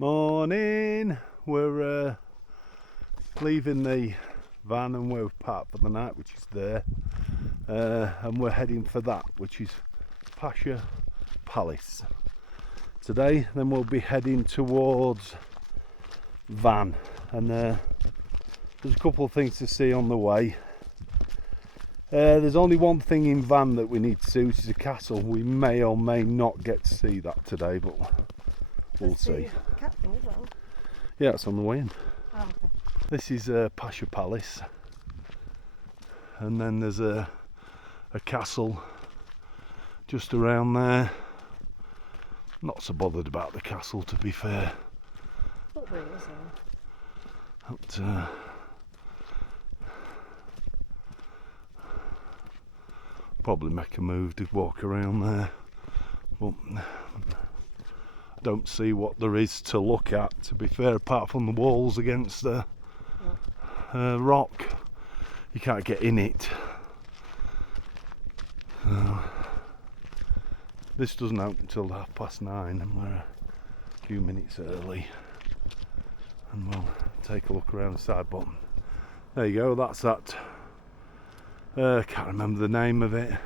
Morning. We're leaving the van and we're parked for the night, which is there, and we're heading for that, which is Pasha Palace today. Then we'll be heading towards Van, and there's a couple of things to see on the way. There's only one thing in Van that we need to see, which is a castle. We may or may not get to see that today, but we'll see. Captain as well. Yeah, it's on the way in. Oh, okay. This is Pasha Palace, and then there's a castle just around there. Not so bothered about the castle, to be fair. Not really, is it? But, probably make a move to walk around there, but I don't see what there is to look at, to be fair, apart from the walls against the rock. You can't get in it. This doesn't open until 9:30, and we're a few minutes early, and we'll take a look around the side. But there you go, that's that. Can't remember the name of it.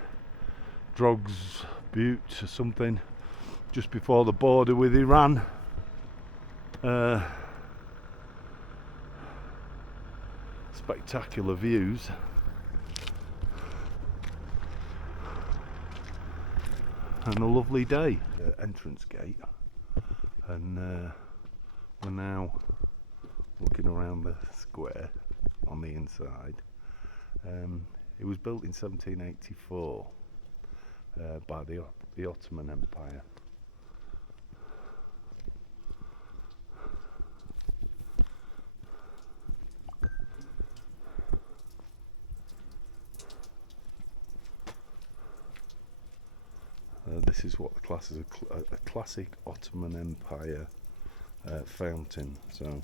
Drogs Butte or something, just before the border with Iran. Spectacular views. And a lovely day. Entrance gate, and we're now looking around the square on the inside. It was built in 1784 by the Ottoman Empire. This is what the class is a classic Ottoman Empire fountain, so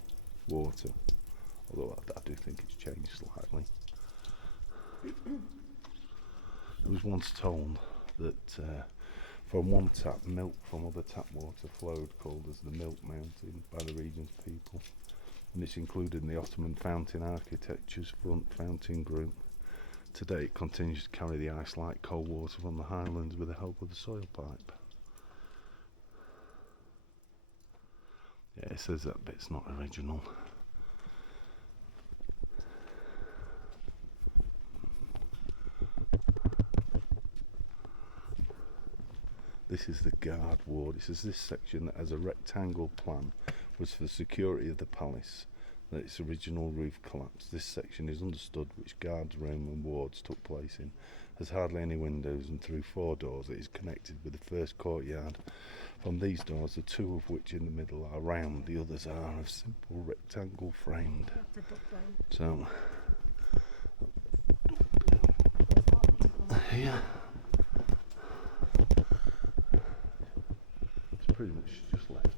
water, although I do think it's changed slightly. It was once told that from one tap, milk from other tap water flowed, called as the Milk Mountain by the region's people, and it's included in the Ottoman fountain architecture's front fountain group. Today it continues to carry the ice-like cold water from the highlands with the help of the soil pipe. Yeah, it says that bit's not original. This is the guard ward. It says this section that has a rectangle plan was for the security of the palace, that its original roof collapsed. This section is understood which guards room and wards took place in. There's hardly any windows, and through 4 doors it is connected with the first courtyard. From these doors, the 2 of which in the middle are round, the others are of simple rectangle framed. So here it's pretty much just left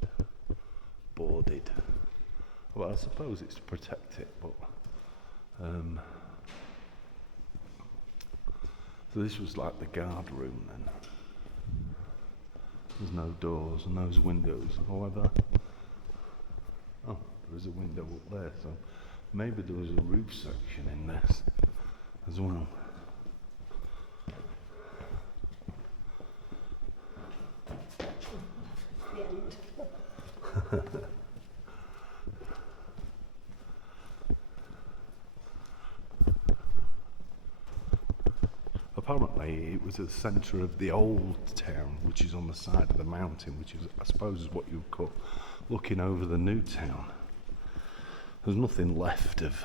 boarded. Well, I suppose it's to protect it, but so this was like the guard room then. There's no doors and those windows, however. Oh, there is a window up there, so maybe there was a roof section in this as well. The end. Apparently it was at the centre of the old town, which is on the side of the mountain, which is, I suppose, is what you would call looking over the new town. There's nothing left of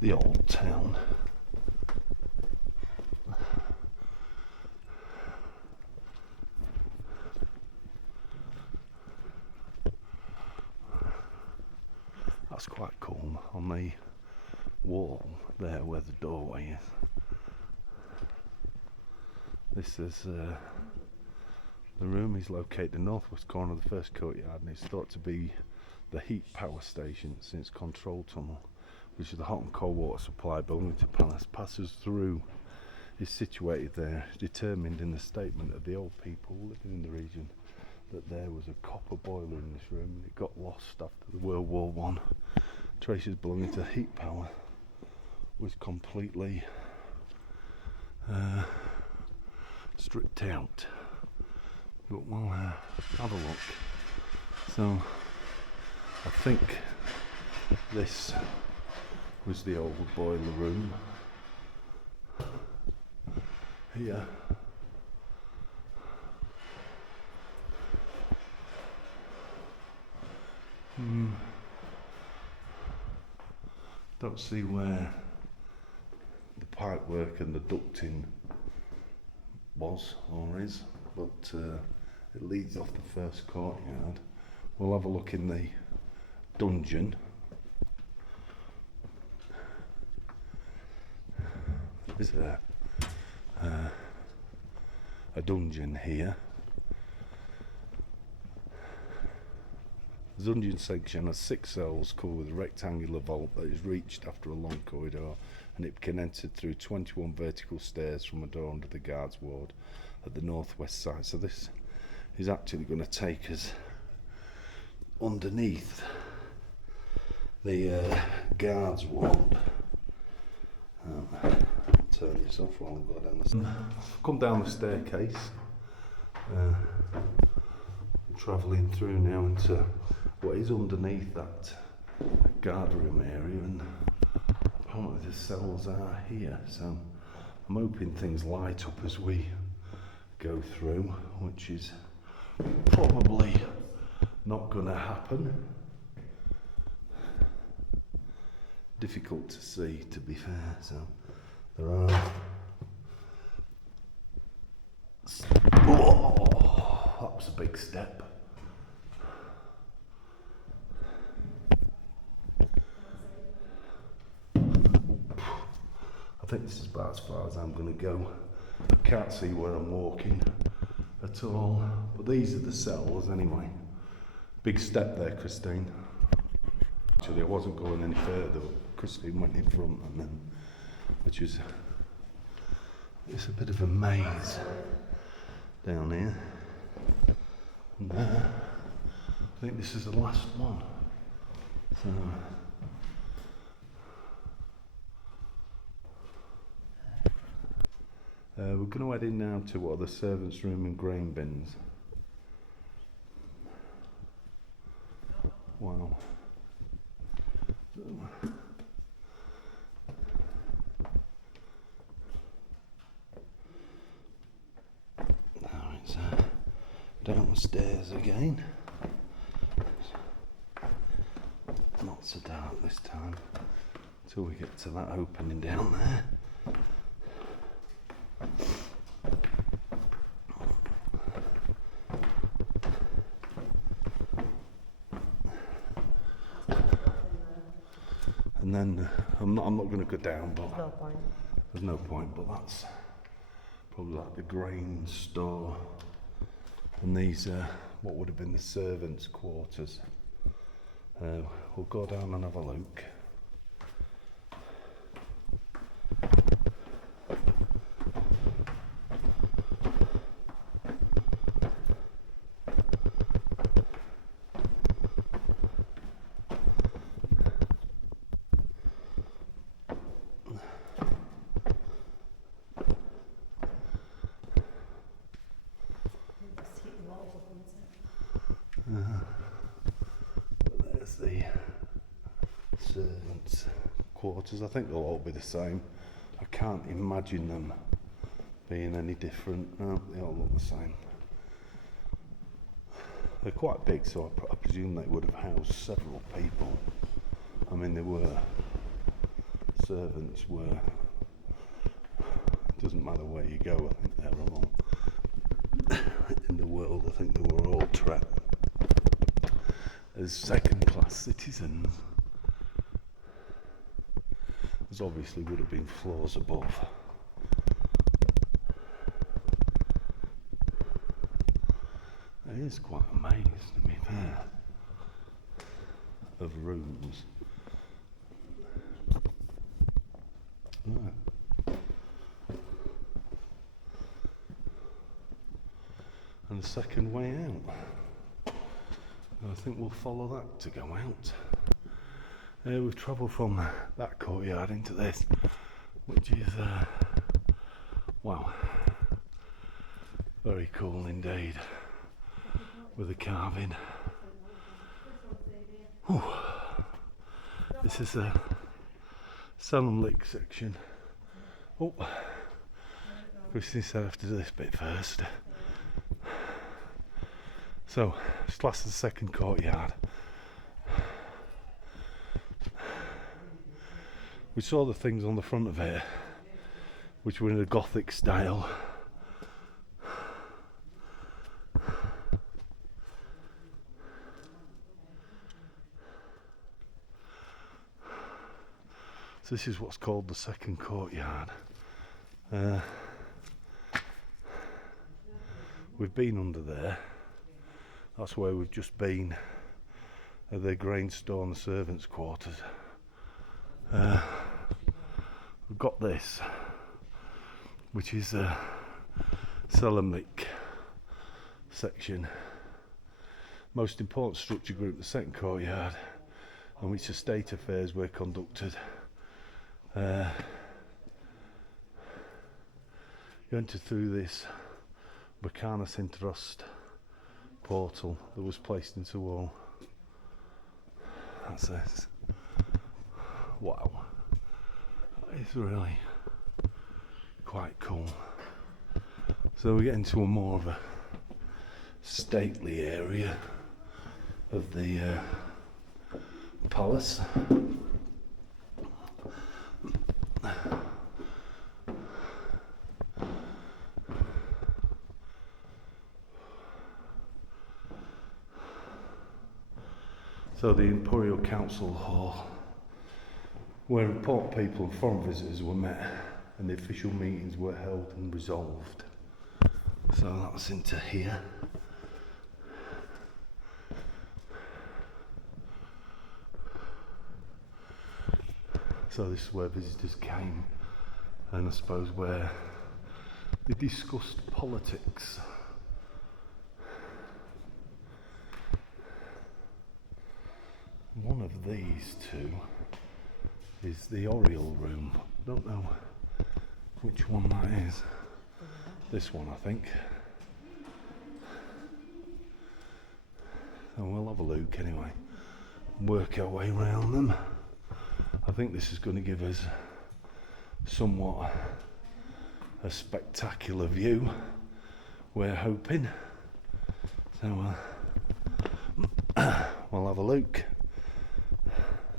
the old town. That's quite cool on the wall there where the doorway is. This is the room is located in the northwest corner of the first courtyard, and it's thought to be the heat power station, since control tunnel, which is the hot and cold water supply belonging to Palace, passes through, is situated there, determined in the statement of the old people living in the region that there was a copper boiler in this room and it got lost after the World War One. Traces belonging to heat power was completely stripped out. But we'll have a look. So I think this was the old boiler room here. Don't see where the pipework and the ducting was or is, but it leads off the first courtyard. We'll have a look in the dungeon. There's a dungeon here. The dungeon section has 6 cells covered with a rectangular vault that is reached after a long corridor, and it can enter through 21 vertical stairs from a door under the guards ward at the northwest side. So this is actually going to take us underneath the guards ward. Turn this off while I go down the stairs. Come down the staircase. Travelling through now into what is underneath that guard room area, and apparently the cells are here, so I'm hoping things light up as we go through, which is probably not going to happen. Difficult to see, to be fair, so there are... Oh, that was a big step. I think this is about as far as I'm going to go. I can't see where I'm walking at all, but these are the cells anyway. Big step there, Christine. Actually, I wasn't going any further. Christine went in front, and then, which is, it's a bit of a maze down here. And I think this is the last one. So. We're going to head in now to what are the servants' room and grain bins. Wow. Now it's downstairs again. Not so dark this time until we get to that opening down there. And then I'm not going to go down, but No point. there's no point. But that's probably like the grain store, and these are what would have been the servants' quarters. We'll go down and have a look. There's the servants' quarters. I think they'll all be the same. I can't imagine them being any different. No, they all look the same. They're quite big, so I presume they would have housed several people. I mean, servants were, doesn't matter where you go, I think they're all, in the world, I think they were all trapped as second-class citizens. There obviously would have been floors above. It is quite a maze, to be fair, of rooms. Yeah. And a second way out. I think we'll follow that to go out. We've travelled from that courtyard into this, which is wow, very cool indeed, with the carving. Whew. This is a Salem Lake section. Oh, Christine said I have to do this bit first. So, it's classed as the second courtyard. We saw the things on the front of it, which were in a Gothic style. So this is what's called the second courtyard. We've been under there. That's where we've just been, at the grain store and the servants' quarters. We've got this, which is a Salemic section. Most important structure group, the second courtyard, on which the state affairs were conducted. You enter through this Bacanas Intrust portal that was placed into wall. That's this. Wow, it's really quite cool. So we get into a more of a stately area of the palace. So the Imperial Council Hall, where important people and foreign visitors were met and the official meetings were held and resolved. So that's into here. So this is where visitors came, and I suppose where they discussed politics. One of these two is the Oriel room. Don't know which one that is. This one, I think. So we'll have a look anyway. Work our way around them. I think this is going to give us somewhat a spectacular view. We're hoping. So we'll have a look.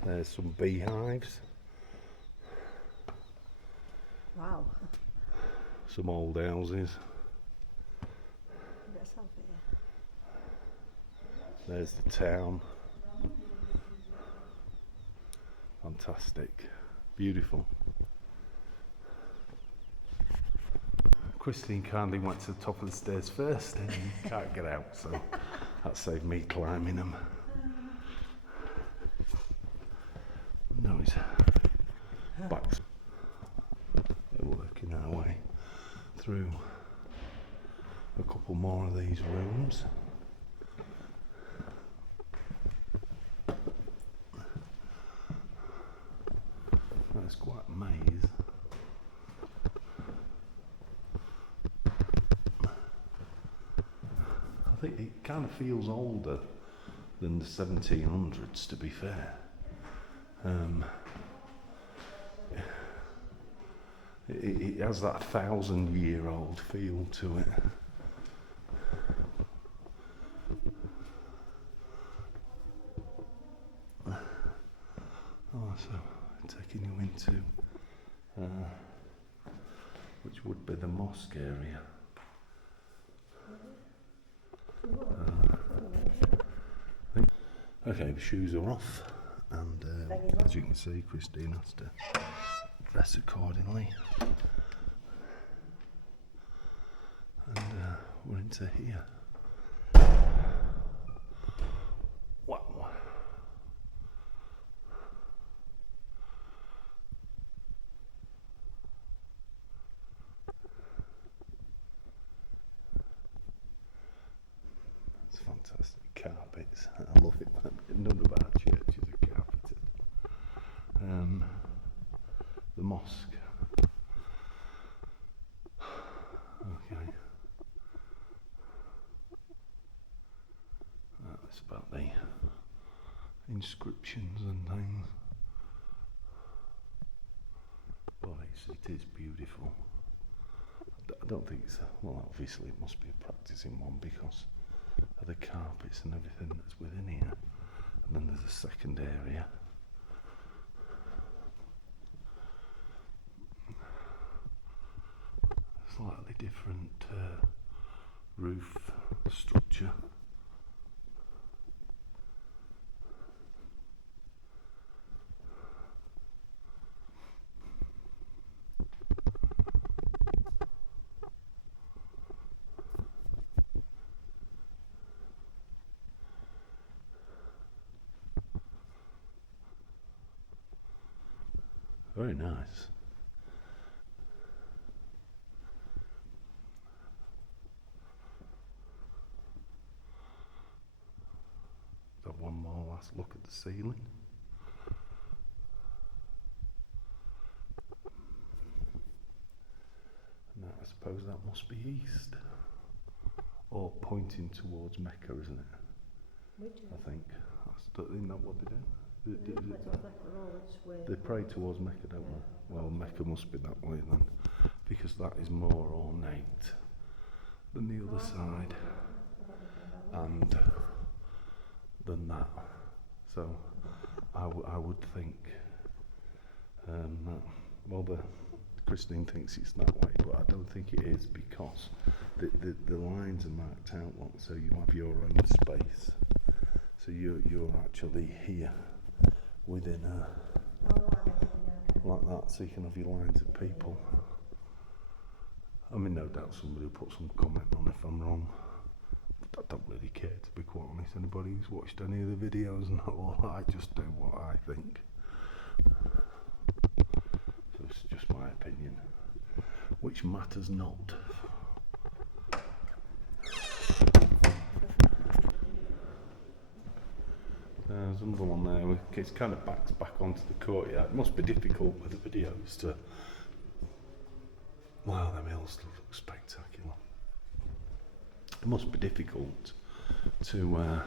There's some beehives. Wow. Some old houses. There's the town. Fantastic. Beautiful. Christine kindly went to the top of the stairs first and can't get out, so that saved me climbing them. No, it's back. We're working our way through a couple more of these rooms. That's quite a maze. I think it kind of feels older than the 1700s, to be fair. It has that 1,000-year-old feel to it. Oh, so taking you into which would be the mosque area. Okay, the shoes are off, and as you can see, Christine has to dress accordingly. And we're into here. Wow. It's fantastic carpets. I It's about the inscriptions and things. Well, it is beautiful. I don't think it's, well, obviously it must be a practicing one because of the carpets and everything that's within here. And then there's a second area. Slightly different roof structure. Very nice. Have one more last look at the ceiling. And I suppose that must be east. Or pointing towards Mecca, isn't it? We do. I think. Isn't that what they do? They They pray towards Mecca, don't they? Well, Mecca must be that way then, because that is more ornate than the other side, and than that. So, I would think, that, well, the Christine thinks it's that way, but I don't think it is because the lines are marked out, so you have your own space. So you're actually here within like that, so you can have your lines of people. I mean, no doubt somebody will put some comment on if I'm wrong. But I don't really care, to be quite honest. Anybody who's watched any of the videos and all, I just do what I think. So it's just my opinion, which matters not. There's another one there. It's kind of backs back onto the courtyard. It must be difficult with the videos to. Wow, them hills look spectacular. It must be difficult to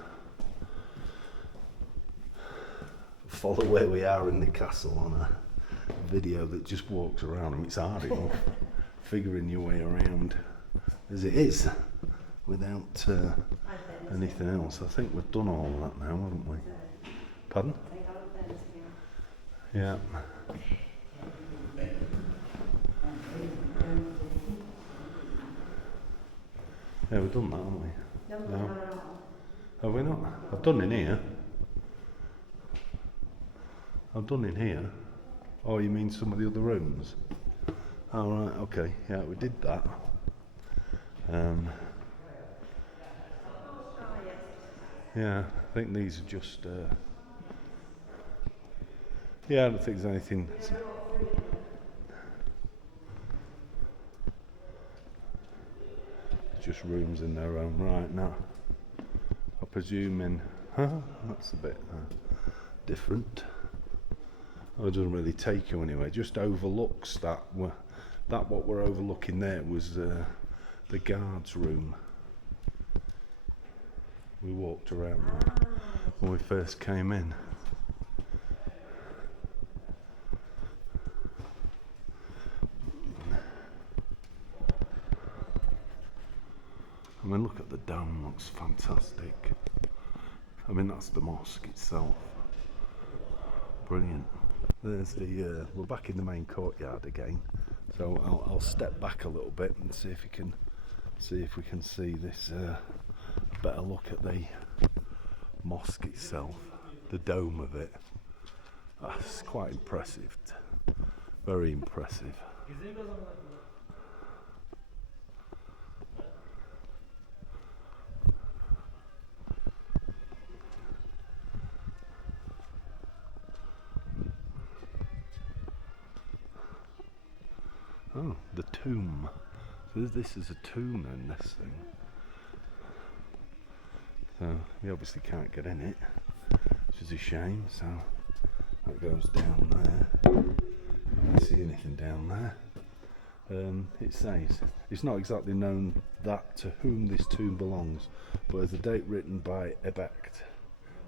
follow where we are in the castle on a video that just walks around. I mean, it's hard enough figuring your way around as it is without anything else. I think we've done all of that now, haven't we? Pardon? Yeah. Yeah, we've done that, haven't we? No. Have we not? I've done in here. I've done in here. Oh, you mean some of the other rooms? Oh, right, okay. Yeah, we did that. Yeah, I think these are just. Yeah, I don't think there's anything. Just rooms in their own right now. I presume in. That's a bit different. Oh, it doesn't really take you anywhere. Just overlooks that. That what we're overlooking there was the guards' room. We walked around there when we first came in. I mean, look at the dome, looks fantastic. I mean, that's the mosque itself. Brilliant. There's the, we're back in the main courtyard again. So I'll step back a little bit and see if we can see this, a better look at the mosque itself, the dome of it. It's quite impressive, very impressive. Oh, the tomb. So this is a tomb in this thing. So we obviously can't get in it, which is a shame. So that goes down there. I don't see anything down there. It says, it's not exactly known that to whom this tomb belongs, but as a date written by Ebecht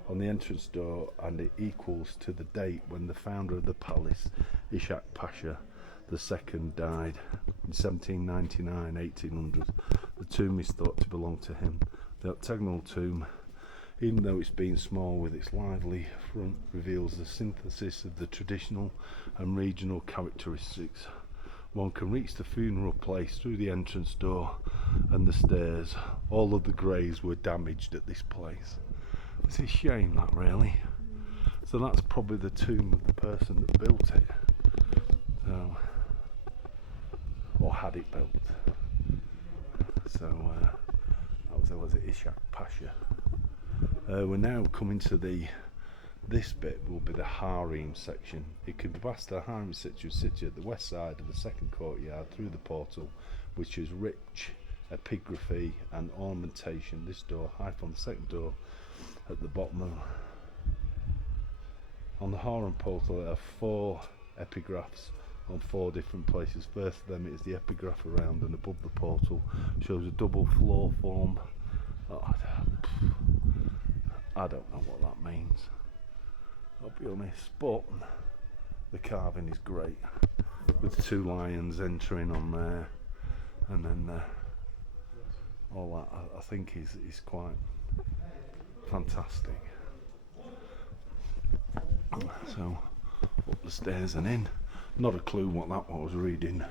on the entrance door, and it equals to the date when the founder of the palace, Ishak Pasha II, died in 1799-1800. The tomb is thought to belong to him. The octagonal tomb, even though it's been small with its lively front, reveals the synthesis of the traditional and regional characteristics. One can reach the funeral place through the entrance door and the stairs. All of the graves were damaged at this place. It's a shame, that, really. So that's probably the tomb of the person that built it, so, or had it built. So that was it, Ishak Pasha. We're now coming to this bit will be the harem section. It can be past the harem section situated at the west side of the second courtyard through the portal, which is rich epigraphy and ornamentation. This door, high on the second door at the bottom on the harem portal, there are 4 epigraphs on 4 different places. First of them is the epigraph around and above the portal, shows a double floor form. I don't know what that means, I'll be honest, but the carving is great, with 2 lions entering on there, and then all that I think is quite fantastic. So up the stairs and in. Not a clue what that was reading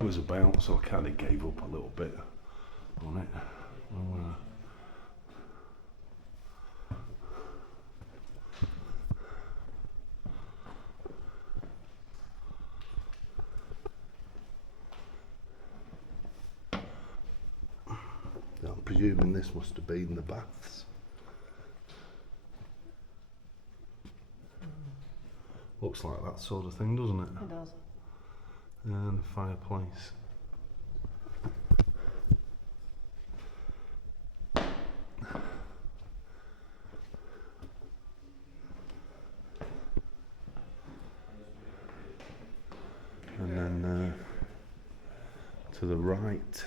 was about, so I kind of gave up a little bit on it. I'm presuming this must have been the baths. Looks like that sort of thing, doesn't it? It does. And a fireplace. And then to the right,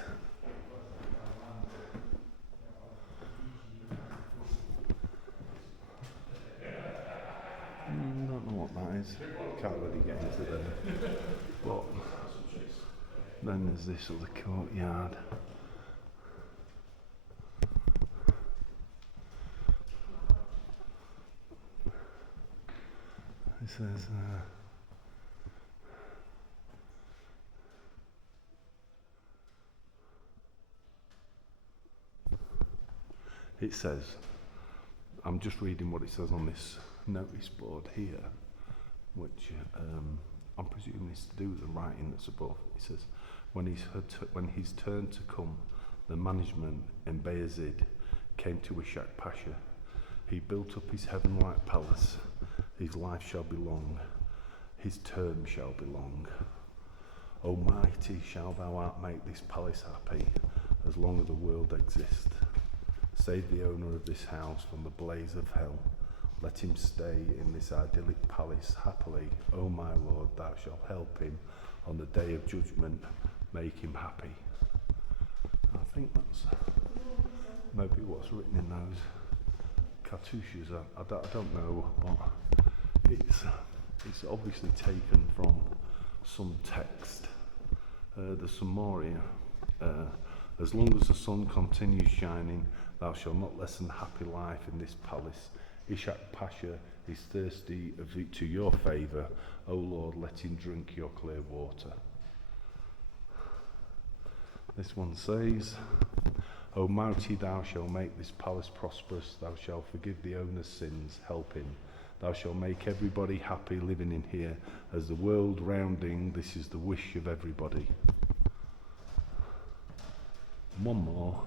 don't know what that is. Can't really get into there. But then there's this other courtyard. It says it says, I'm just reading what it says on this notice board here, which I'm presuming is to do with the writing that's above. It says, when his turn to come, the management in Bayezid came to Ishak Pasha. He built up his heaven-like palace. His life shall be long. His term shall be long. Almighty, shall thou art make this palace happy as long as the world exists. Save the owner of this house from the blaze of hell. Let him stay in this idyllic palace happily. O my Lord, thou shalt help him on the day of judgment. Make him happy. I think that's maybe what's written in those cartouches. I don't know, but it's obviously taken from some text. There's some more here. As long as the sun continues shining, thou shalt not lessen happy life in this palace. Ishak Pasha is thirsty to your favour. O Lord, let him drink your clear water. This one says, O mighty, thou shalt make this palace prosperous. Thou shalt forgive the owner's sins. Help him. Thou shalt make everybody happy living in here. As the world rounding, this is the wish of everybody. One more.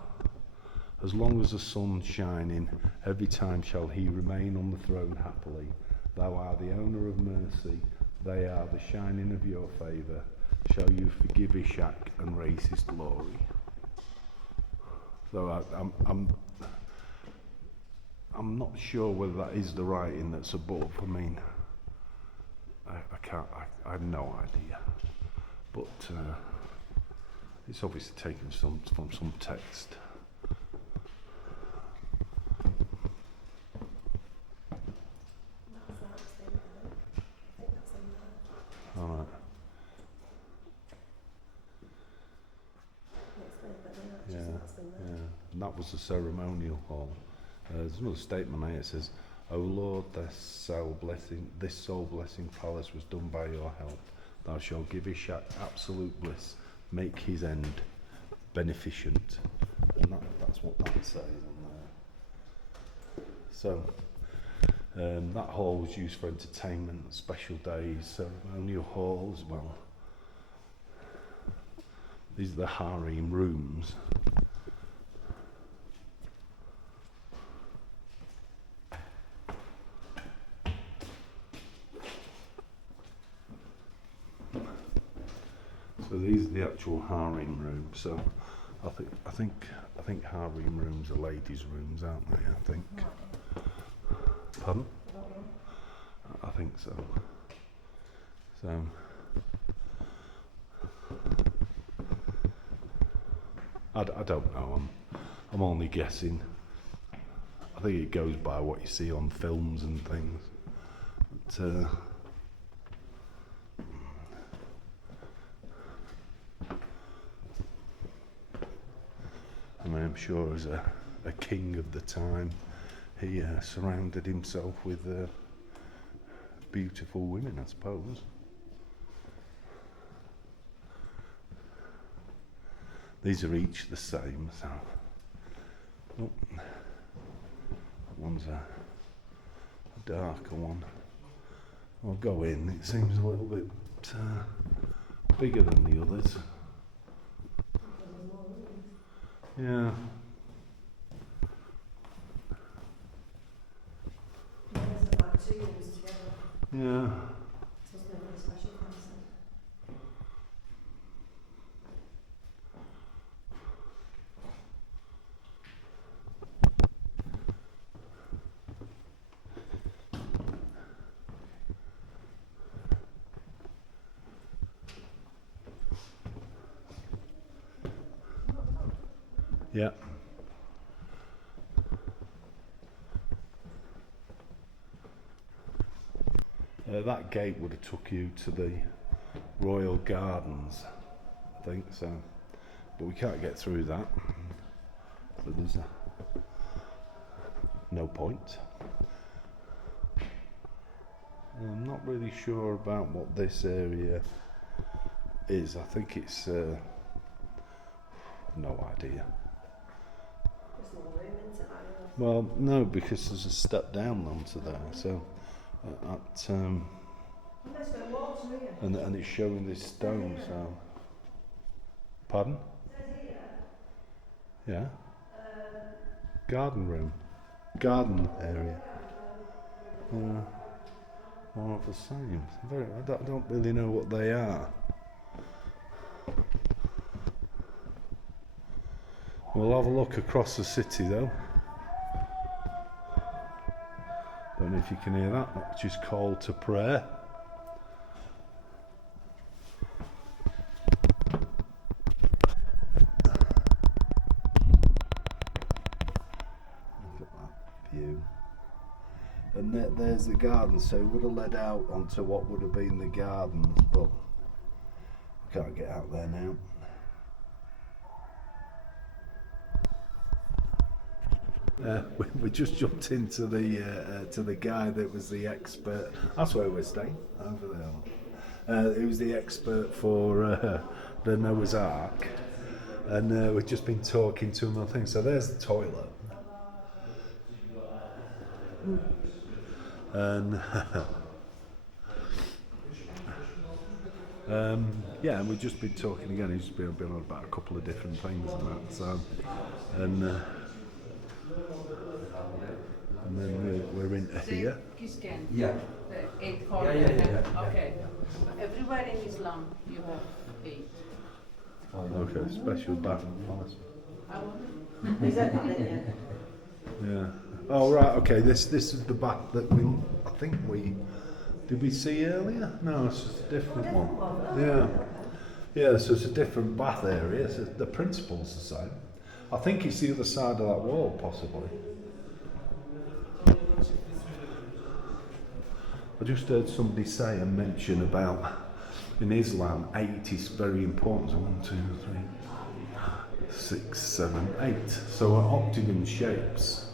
As long as the sun's shining, every time shall he remain on the throne happily. Thou art the owner of mercy, they are the shining of your favour. Shall you forgive Ishak and raise his glory? So I'm not sure whether that is the writing that's above. I mean, I have no idea. But It's obviously taken from some text. Alright. Yeah, and that was the ceremonial hall. There's another statement here. It says, "O Lord, this soul blessing palace was done by your help. Thou shalt give his absolute bliss, make his end beneficent." And that's what that says on there. So, that hall was used for entertainment, special days, ceremonial hall as well. These are the harem rooms. So these are the actual harem rooms. So I think harem rooms are ladies' rooms, aren't they? I think. Pardon? I think so. So. I don't know. I'm only guessing. I think it goes by what you see on films and things. But, I mean, I'm sure as a king of the time, he surrounded himself with beautiful women, I suppose. These are each the same, so that one's a darker one. I'll go in, it seems a little bit bigger than the others. Yeah. Yeah. Yeah. That gate would have took you to the Royal Gardens, I think so, but we can't get through that, so there's no point. I'm not really sure about what this area is. I think it's no idea. Well, no, because there's a step down onto there, so and it's showing this stone, so. Pardon? Yeah. Garden room. Garden area. Yeah. All of the same. I don't really know what they are. We'll have a look across the city though. Don't know if you can hear that, which is call to prayer. Look at that view. And there's the garden, so it would have led out onto what would have been the gardens, but we can't get out there now. We just jumped into the guy that was the expert. That's where we're staying, over there. He was the expert for the Noah's Ark, and we've just been talking to him on things. So there's the toilet, and yeah, and we've just been talking again. He's been on about a couple of different things and that. So, and then we're into here. Yeah. The 8 corner. Yeah. Okay. Everywhere in Islam you have 8. Okay, special bath. Yeah. Oh right. Okay. This is the bath that I think we did we see earlier? No, it's just a different one. Yeah. Yeah, so it's a different bath area. So the principle's the same. I think it's the other side of that wall, possibly. I just heard somebody say and mention about in Islam 8 is very important. So 1, 2, 3, 6, 7, 8. So octagon shapes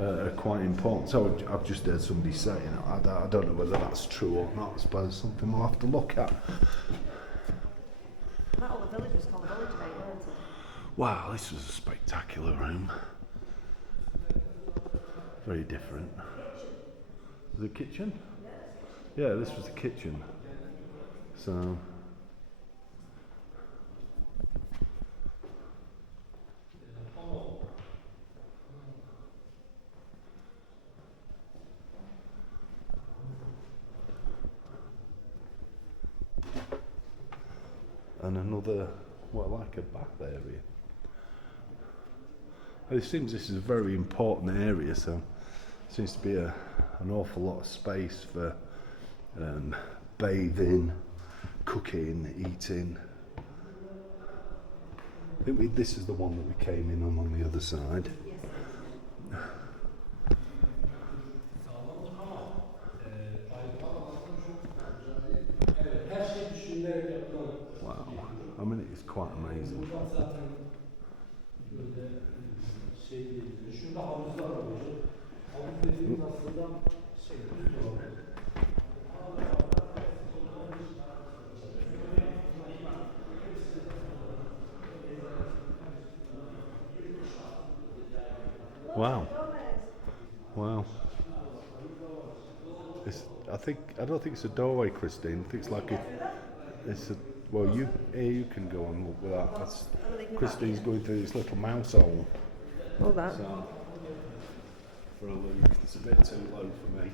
are quite important. So I've just heard somebody saying it. I don't know whether that's true or not. I suppose something we'll have to look at. That whole village was called Village Gate, weren't it? Wow, this was a spectacular room. Very different. The kitchen? Yeah, this was the kitchen. So. And another, well, like a bath area. And it seems this is a very important area, so there seems to be an awful lot of space for bathing, cooking, eating. I think this is the one that we came in on the other side. Wow, I mean it is quite amazing. Wow. Wow. I don't think it's a doorway, Christine. I think it's like it's a, well, you can go on with that. Christine's going through this little mouse hole. All that. So, for a look, it's a bit too low for me.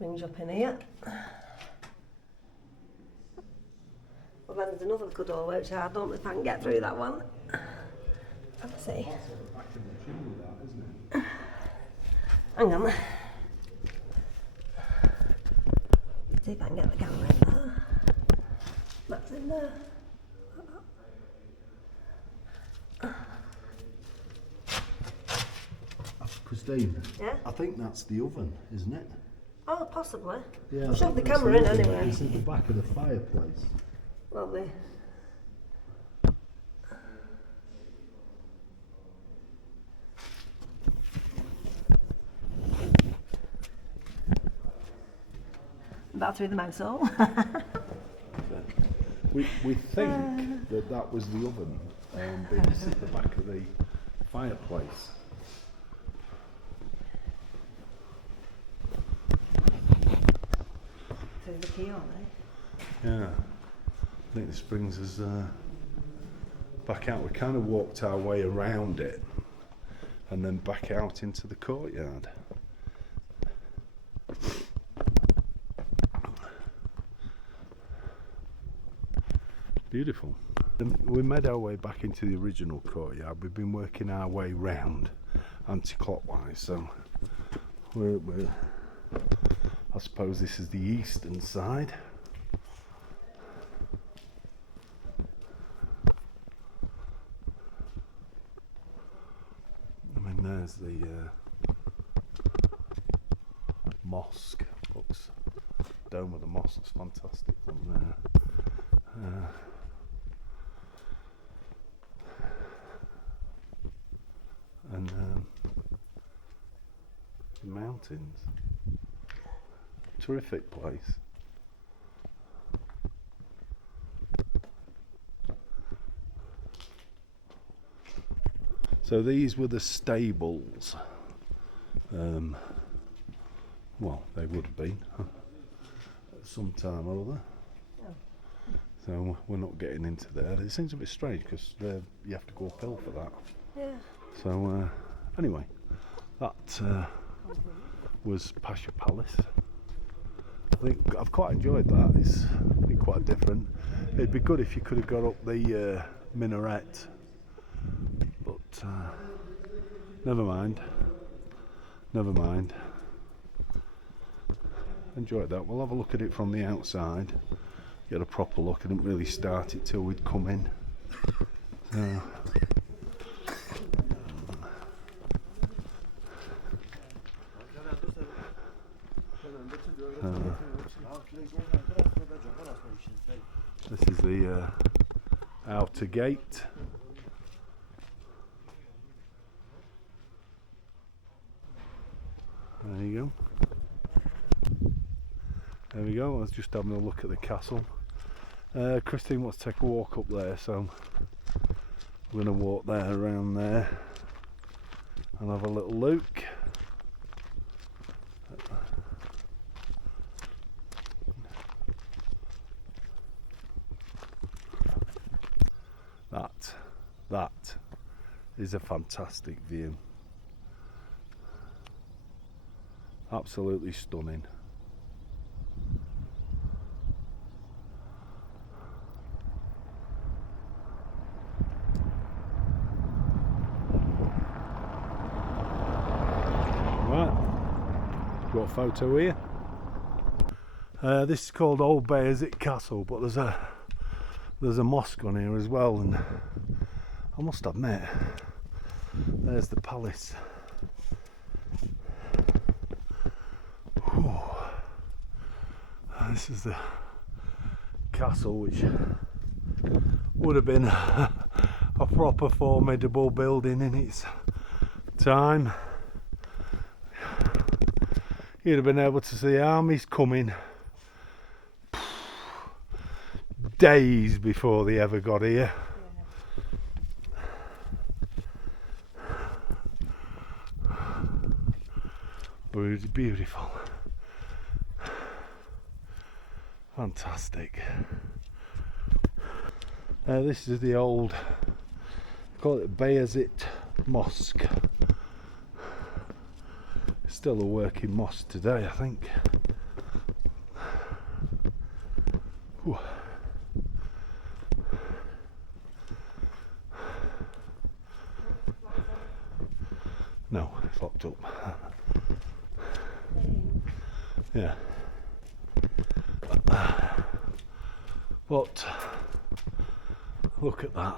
Brings you up in here. Well, then there's another little doorway which I don't know if I can get through that one. Let's see. Hang on. See if I can get the camera in there. That's in there. Christine, Yeah? I think that's the oven, isn't it? Oh, possibly. Yeah. I'll shove the camera in anyway. It's at the back of the fireplace. Lovely. About through the mouse hole. We think that was the oven being at the back of the fireplace. Through the key, aren't they? Yeah. I think this brings us back out. We kind of walked our way around it and then back out into the courtyard. Beautiful. We made our way back into the original courtyard. We've been working our way round anti-clockwise, so we're I suppose this is the eastern side. I mean, there's the mosque. Looks, dome of the mosque is fantastic from there. And the mountains. Terrific place. So these were the stables. Well, they would have been at some time or other. Oh. So we're not getting into there. It seems a bit strange because you have to go uphill for that. Yeah. So anyway, that was Pasha Palace. I think I've quite enjoyed that. It's been quite different. It'd be good if you could have got up the minaret, but never mind. Never mind. enjoyed that. We'll have a look at it from the outside, get a proper look. I didn't really start it till we'd come in. So, this is the outer gate. There you go. There we go. I was just having a look at the castle. Christine wants to take a walk up there, so we're going to walk there, around there, and have a little look. That is a fantastic view. Absolutely stunning. Right, got a photo here. This is called Old Bayezid Castle, but there's a mosque on here as well, and I must admit, there's the palace. Whew. This is the castle, which would have been a proper formidable building in its time. You'd have been able to see armies coming days before they ever got here. Beautiful, fantastic. This is the old, call it Bayezid Mosque. It's still a working mosque today, I think. Whew. No, it's locked up. Yeah. But look at that.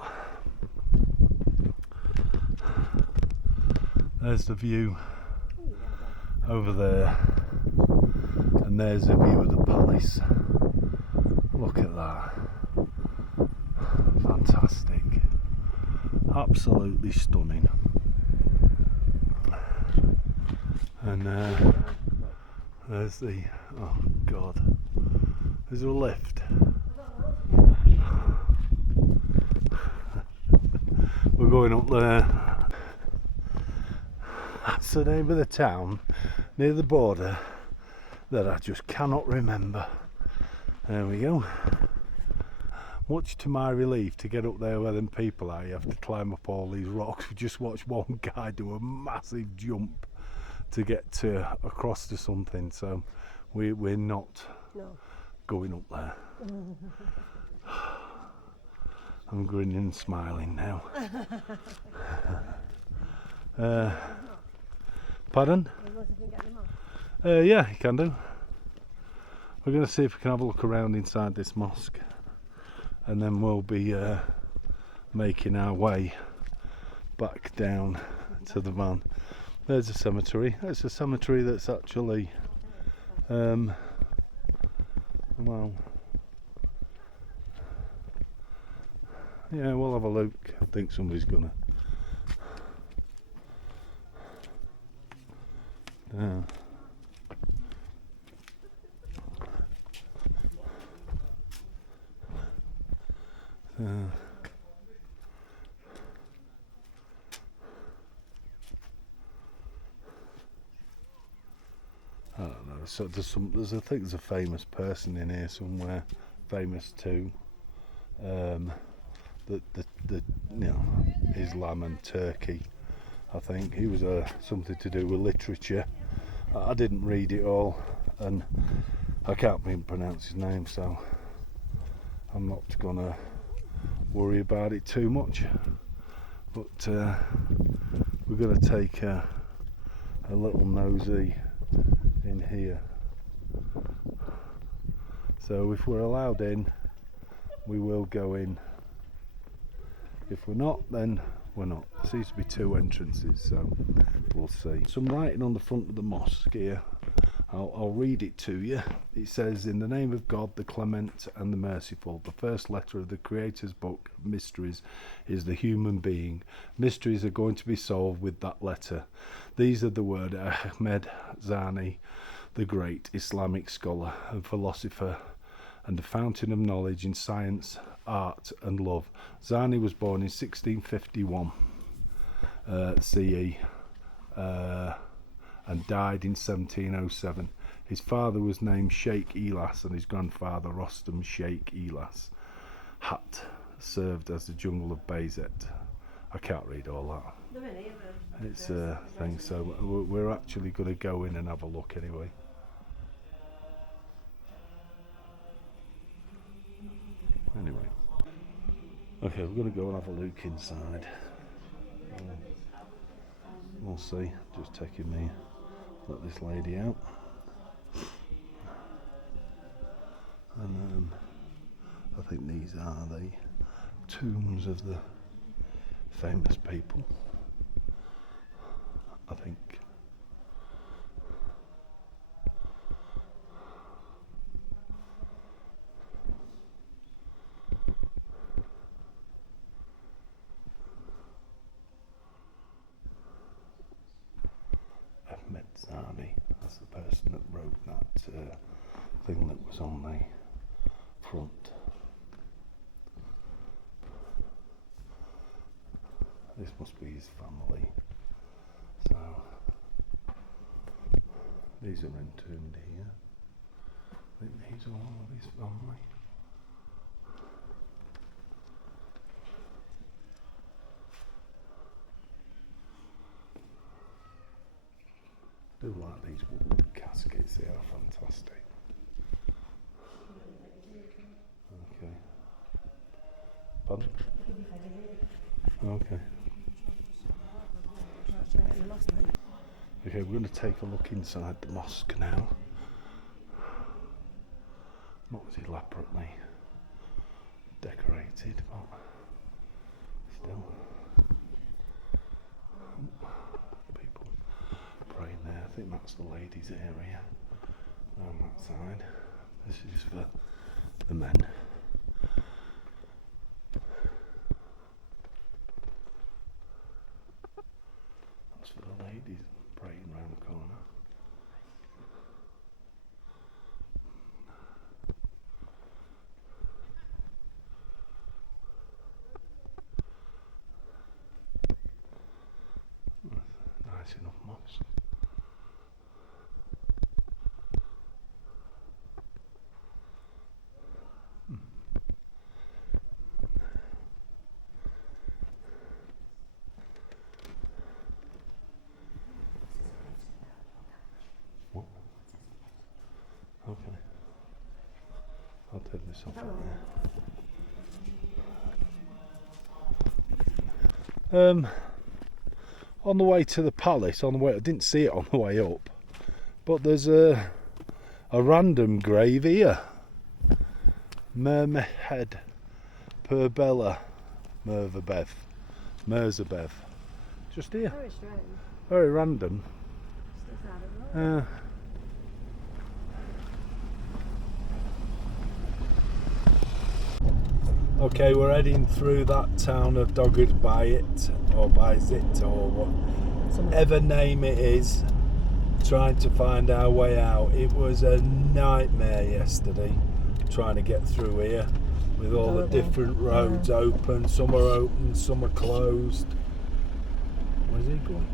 There's the view over there, and there's the view of the palace. Look at that. Fantastic. Absolutely stunning. And there's the, oh God, there's a lift. We're going up there. That's the name of the town near the border that I just cannot remember. There we go. Much to my relief, to get up there where them people are, you have to climb up all these rocks. We just watched one guy do a massive jump to get to across to something, so we're not going up there. I'm grinning and smiling now. Pardon? Yeah, you can do. We're going to see if we can have a look around inside this mosque, and then we'll be making our way back down to the van. There's a cemetery. It's a cemetery that's actually, well, yeah, we'll have a look. I think somebody's gonna. Yeah. I don't know. So there's I think there's a famous person in here somewhere, famous too. The you know, Islam and Turkey. I think he was something to do with literature. I didn't read it all, and I can't even pronounce his name, so I'm not gonna worry about it too much. But we're gonna take a little nosy in here. So if we're allowed in, we will go in. If we're not, then we're not. There seems to be 2 entrances, so we'll see. Some writing on the front of the mosque here. I'll read it to you. It says, "In the name of God, the Clement and the Merciful, the first letter of the Creator's book, Mysteries, is the human being. Mysteries are going to be solved with that letter. These are the words Ahmed Zani, the great Islamic scholar and philosopher, and the fountain of knowledge in science, art and love. Zani was born in 1651 CE and died in 1707. His father was named Sheikh Elas and his grandfather Rostam Sheikh Elas. Hat served as the jungle of Bayzet." I can't read all that. It's a thing, so we're actually going to go in and have a look anyway. Anyway, okay, we're going to go and have a look inside. We'll see. Just taking me, let this lady out. And I think these are the tombs of the famous people. I think. Ahmed Zani, that's the person that wrote that thing that was on the front. This must be his family. So these are entombed here. I think these are all of his family. I do like these wooden caskets, they are fantastic. Okay. Pardon? Okay. Okay, we're going to take a look inside the mosque now. Not as elaborately decorated, but still. People praying there. I think that's the ladies' area on that side. This is for the men. That's for the ladies praying round the corner. Nice enough mosque. What? Okay. I'll turn this off. On the way to the palace, I didn't see it on the way up, but there's a random grave here. Mermehed Purbella Mirzabev. Just here. Very strange. Very random. Okay, we're heading through that town of Dogged by it, or Bayzit, or whatever name it is, trying to find our way out. It was a nightmare yesterday trying to get through here with all the different roads open. Some are open, some are closed. Where's he going?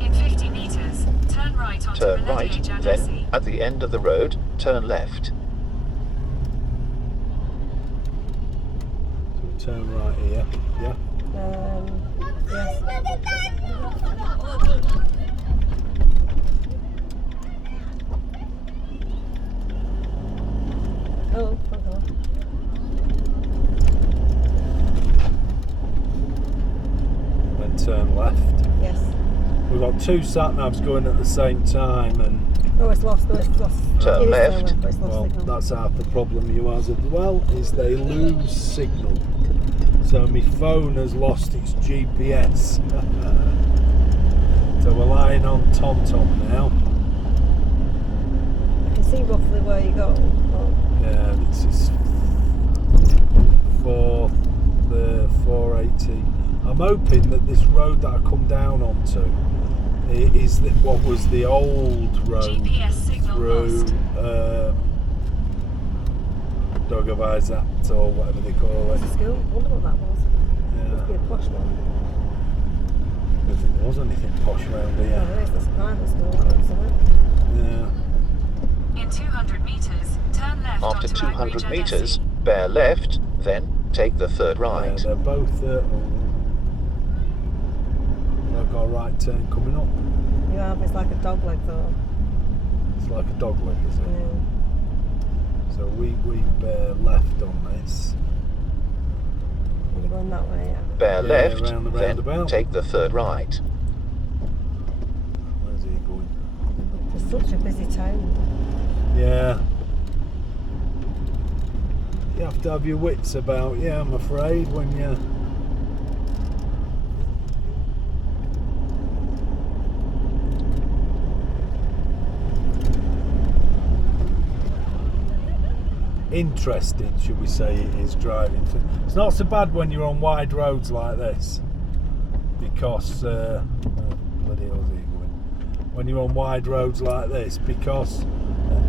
In 50 metres, turn right onto Turn right, then, at the end of the road, turn left. So we turn right here, yeah? Yes. Oh, okay. Then turn left. Yes. We've got two sat navs going at the same time, and Oh, it's lost. No, it's lost. Turn It is left. somewhere, but it's lost well, signal. that's half the problem you has as well, is they lose signal. So my phone has lost its GPS. So we're lying on TomTom now. I can see roughly where you go. Oh, Yeah, this is for the 480. I'm hoping that this road that I come down onto is what was the old road GPS signal through lost. Doggervizat or whatever they call it. it's a school. I wonder what that was. Must be Yeah, a posh one. I don't think there was anything posh around Oh, here. there is. That's a private school. That looks like. Yeah. In 200 meters, turn left After onto 200 Agri meters, Jadesi. bear left, then take the third Yeah, right. they're both. They've got a right turn coming up. You have. It's like a dog leg though. It's like a dog leg, is it? Yeah. So we bear left on this. You're going that way. Yeah. Bear Yeah, left, round the then roundabout. take the third right. Where's he going? It's such a busy town. Yeah. You have to have your wits about you, I'm afraid, when you. Interesting, should we say, it is driving. It's not so bad when you're on wide roads like this, because oh, bloody hell's he going? When you're on wide roads like this, because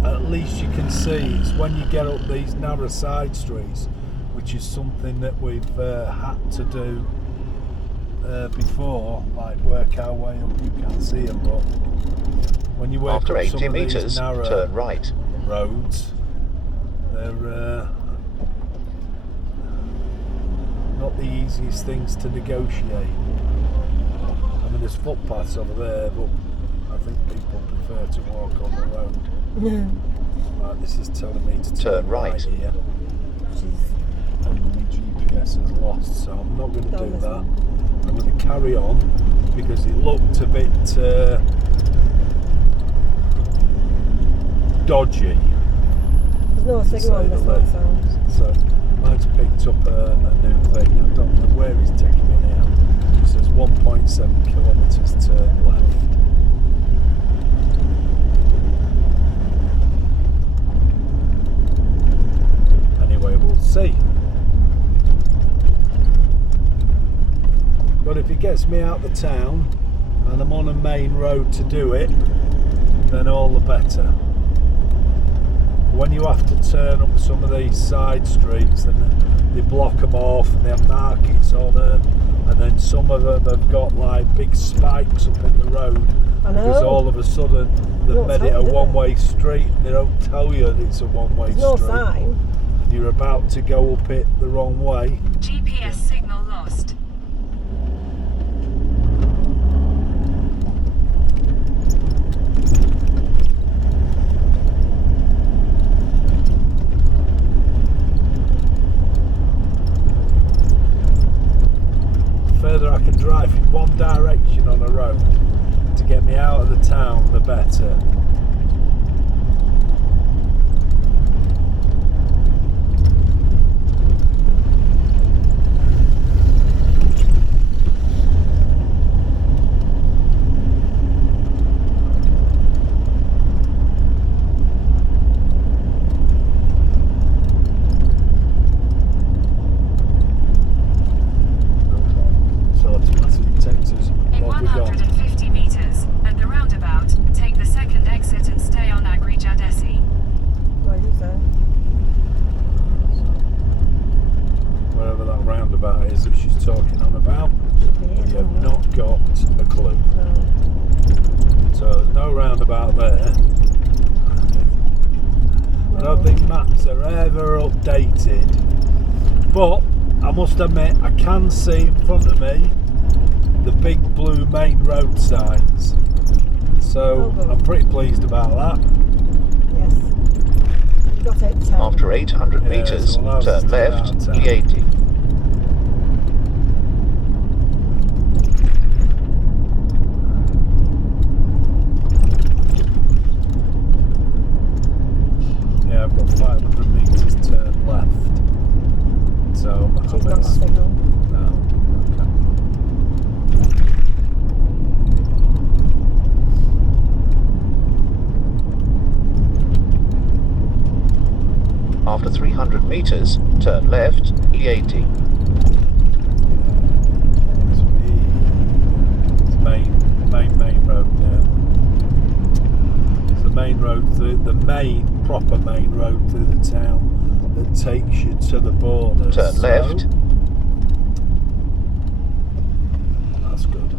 at least you can see. It's when you get up these narrow side streets, which is something that we've had to do before, like work our way up. You can't see them, but when you work After up 80 some of these meters, narrow turn right. roads, they're not the easiest things to negotiate. I mean, there's footpaths over there, but I think people prefer to walk on the road. Right, this is telling me to turn right here, Jeez. and my GPS is lost, so I'm not going to Don't do listen. that. I'm going to carry on because it looked a bit dodgy. There's no signal on this one, so. So mine's picked up a new thing. I don't know where he's taking me now. It says 1.7 kilometres turn left. Anyway, we'll see. But if it gets me out the town and I'm on a main road to do it, then all the better. When you have to turn up some of these side streets and they block them off and they have markets on them, and then some of them have got like big spikes up in the road I know. because all of a sudden they've Don't made tell it a you, do they? one-way street and they don't tell you that it's a one-way There's no street. sign. And you're about to go up it the wrong way. GPS signal lost. The further I can drive in one direction on a road to get me out of the town, the better. So automatically takes us. In What have we got? 150 meters, at the roundabout, take the second exit and stay on Agri Jadesi. What do you say? Wherever that roundabout is that she's talking on about, Should be here you have somewhere. not got a clue. No. So there's no roundabout there. I don't think maps are ever updated, but I must admit I can see in front of me the big blue main road signs, so Oh, good. I'm pretty pleased about that. Yes. You've got to take the town. After 800 Yeah, meters, so allows us turn to get left, out of town. E80. She's not signal. No. Okay. After 300 meters, turn left, E80. It's main road now. It's the main road through the proper main road through the town that takes you to the border. Turn left. That's good.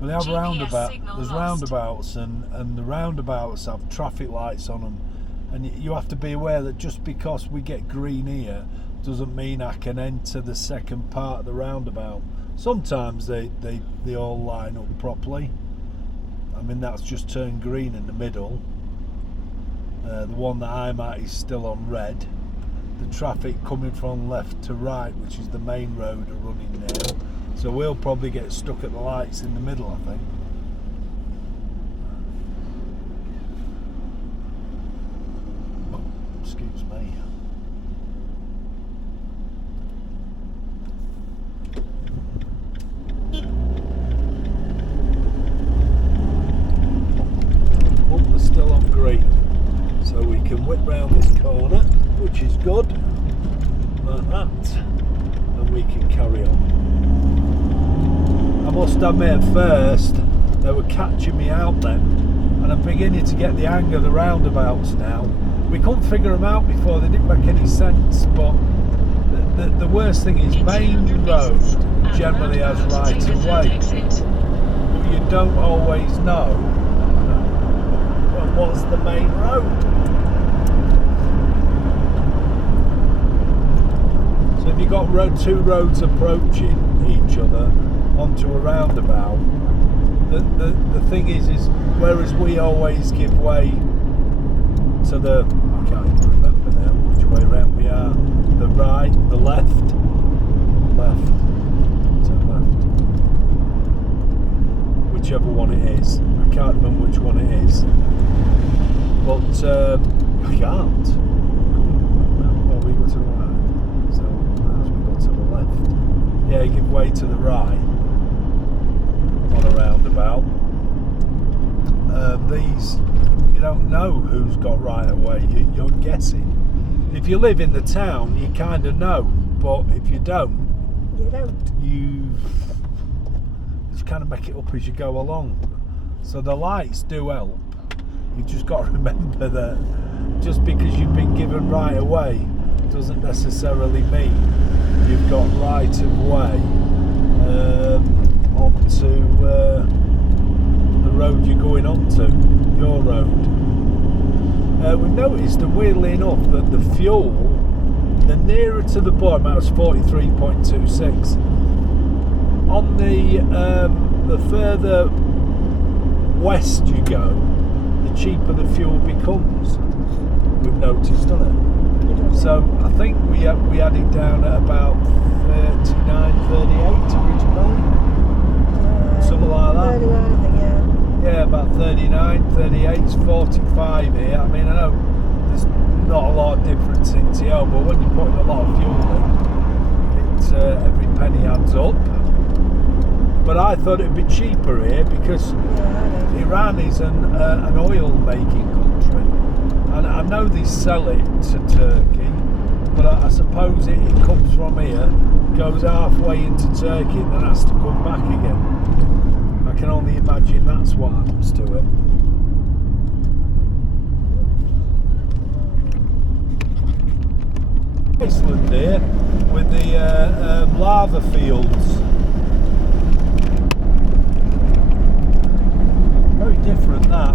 Well, they have there's roundabouts and the roundabouts have traffic lights on them, and you have to be aware that just because we get green here doesn't mean I can enter the second part of the roundabout. Sometimes they all line up properly. I mean, that's just turned green in the middle. The one that I'm at is still on red. The traffic coming from left to right, which is the main road, are running now. So we'll probably get stuck at the lights in the middle, I think. Oh, excuse me. Oh, they're still on green. So we can whip round this corner, which is good, like that, and we can carry on. I must admit, at first they were catching me out then, and I'm beginning to get the hang of the roundabouts now. We couldn't figure them out before, they didn't make any sense, but the worst thing is main road generally has right of way, but you don't always know what's the main road. So if you've got two roads approaching each other onto a roundabout, the thing is whereas we always give way to the, I can't even remember now which way around we are, the right, the left, to left, whichever one it is. I can't remember which one it is, but I can't. Well, we go to the right, so as we go to the left, yeah, give way to the right on a roundabout. These, you don't know who's got right of way, you're guessing. If you live in the town, you kind of know, but if you don't, you just kind of make it up as you go along. So the lights do help. You've just got to remember that just because you've been given right of way doesn't necessarily mean you've got right of way onto the road you're going onto, your road. We've noticed, and weirdly enough, that the fuel, the nearer to the border, that was 43.26. On the further west you go, the cheaper the fuel becomes. We've noticed, doesn't it? So I think we had it down at about 39, 38 originally. Something like that. 39, I think, yeah. Yeah, about 39, 38, it's 45 here. I mean, I know there's not a lot of difference in TL, but when you're putting a lot of fuel in, every penny adds up. But I thought it'd be cheaper here because Iran is an oil-making country, and I know they sell it to Turkey, but I suppose it comes from here, goes halfway into Turkey, and then has to come back again. I can only imagine that's what happens to it. Iceland here with the lava fields. Very different that.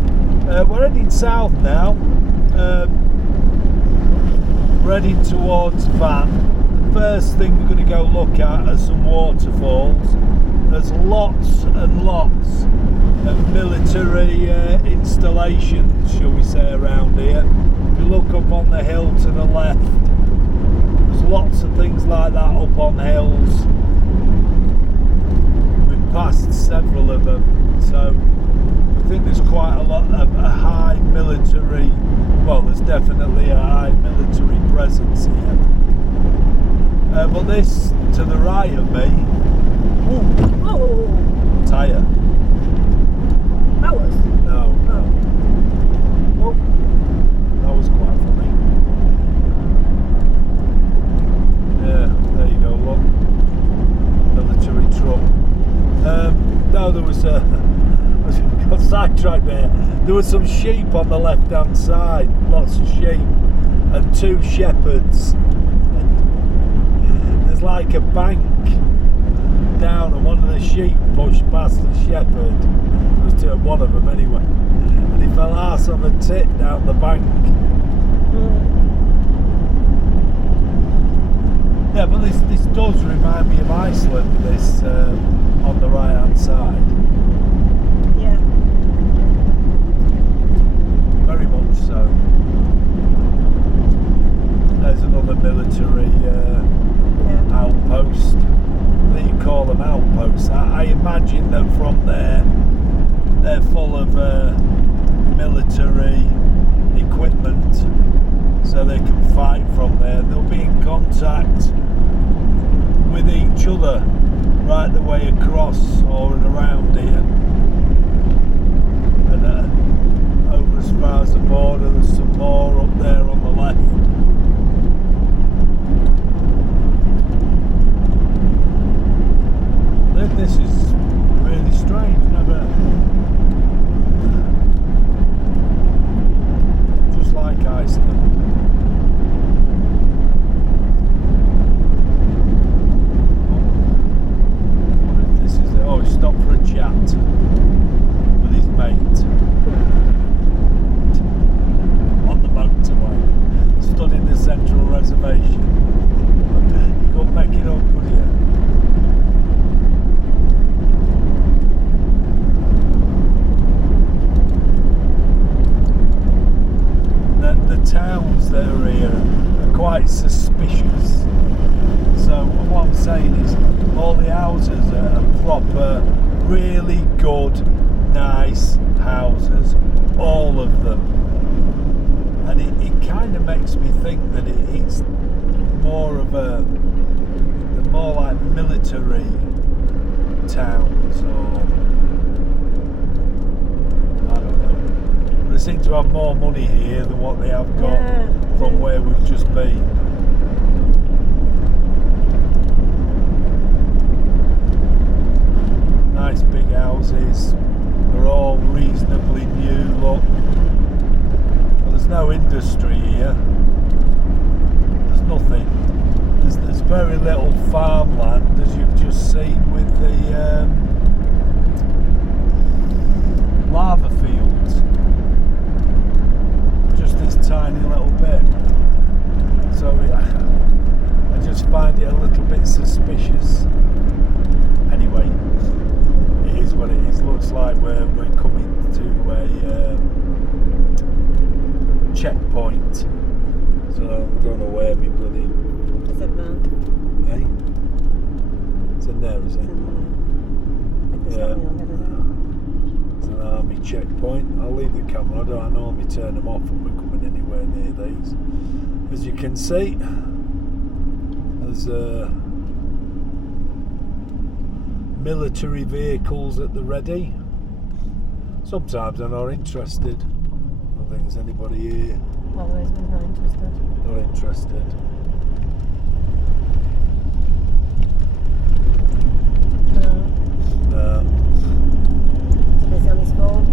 We're heading south now. We're heading towards Van. The first thing we're going to go look at are some waterfalls. There's lots and lots of military installations, shall we say, around here. If you look up on the hill to the left, there's lots of things like that up on hills. We've passed several of them, so think there's quite a lot of a high military. Well, there's definitely a high military presence here. But this to the right of me, Oh, tyre. that was. No, Oh. that was quite funny. Yeah, there you go. Look, military truck. No, there was a. I got sidetracked there. There was some sheep on the left-hand side, lots of sheep, and 2 shepherds. There's like a bank down, and one of the sheep pushed past the shepherd. It was one of them anyway, and he fell arse of a tit down the bank. Yeah, but this does remind me of Iceland. This on the right-hand side. Yeah. Very much so. There's another military outpost. That you call them outposts. I imagine that from there they're full of military equipment, so they can fight from there. They'll be in contact with each other right the way across or around here. And over as far as the border, there's some more up there on the left. This is really strange, never. Just like Iceland. This is it. Oh, he stopped for a chat with his mate on the motorway. Stood in the central reservation. You couldn't make it up, could you? The towns that are here are quite suspicious. So what I'm saying is all the houses are proper, really good, nice houses, all of them. And it kind of makes me think that it's more of they're more like military towns, or I don't know. They seem to have more money here than what they have got from where we've just been. Nice big houses. They're all reasonably new, look. Well, there's no industry here. There's nothing. There's very little farmland, as you've just seen with the lava fields. Just this tiny little bit. So I just find it a little bit suspicious. Anyway, it is what it is. Looks like we're coming to a checkpoint. So I don't know where me bloody. Is it there? Hey? It's in there, is it? Yeah. It's an army checkpoint. I'll leave the camera. I don't normally turn them off when we're coming anywhere near these. As you can see, there's military vehicles at the ready. Sometimes I'm not interested. I don't think there's anybody here. Well, there's been not interested. Not interested. No. Busy on his phone.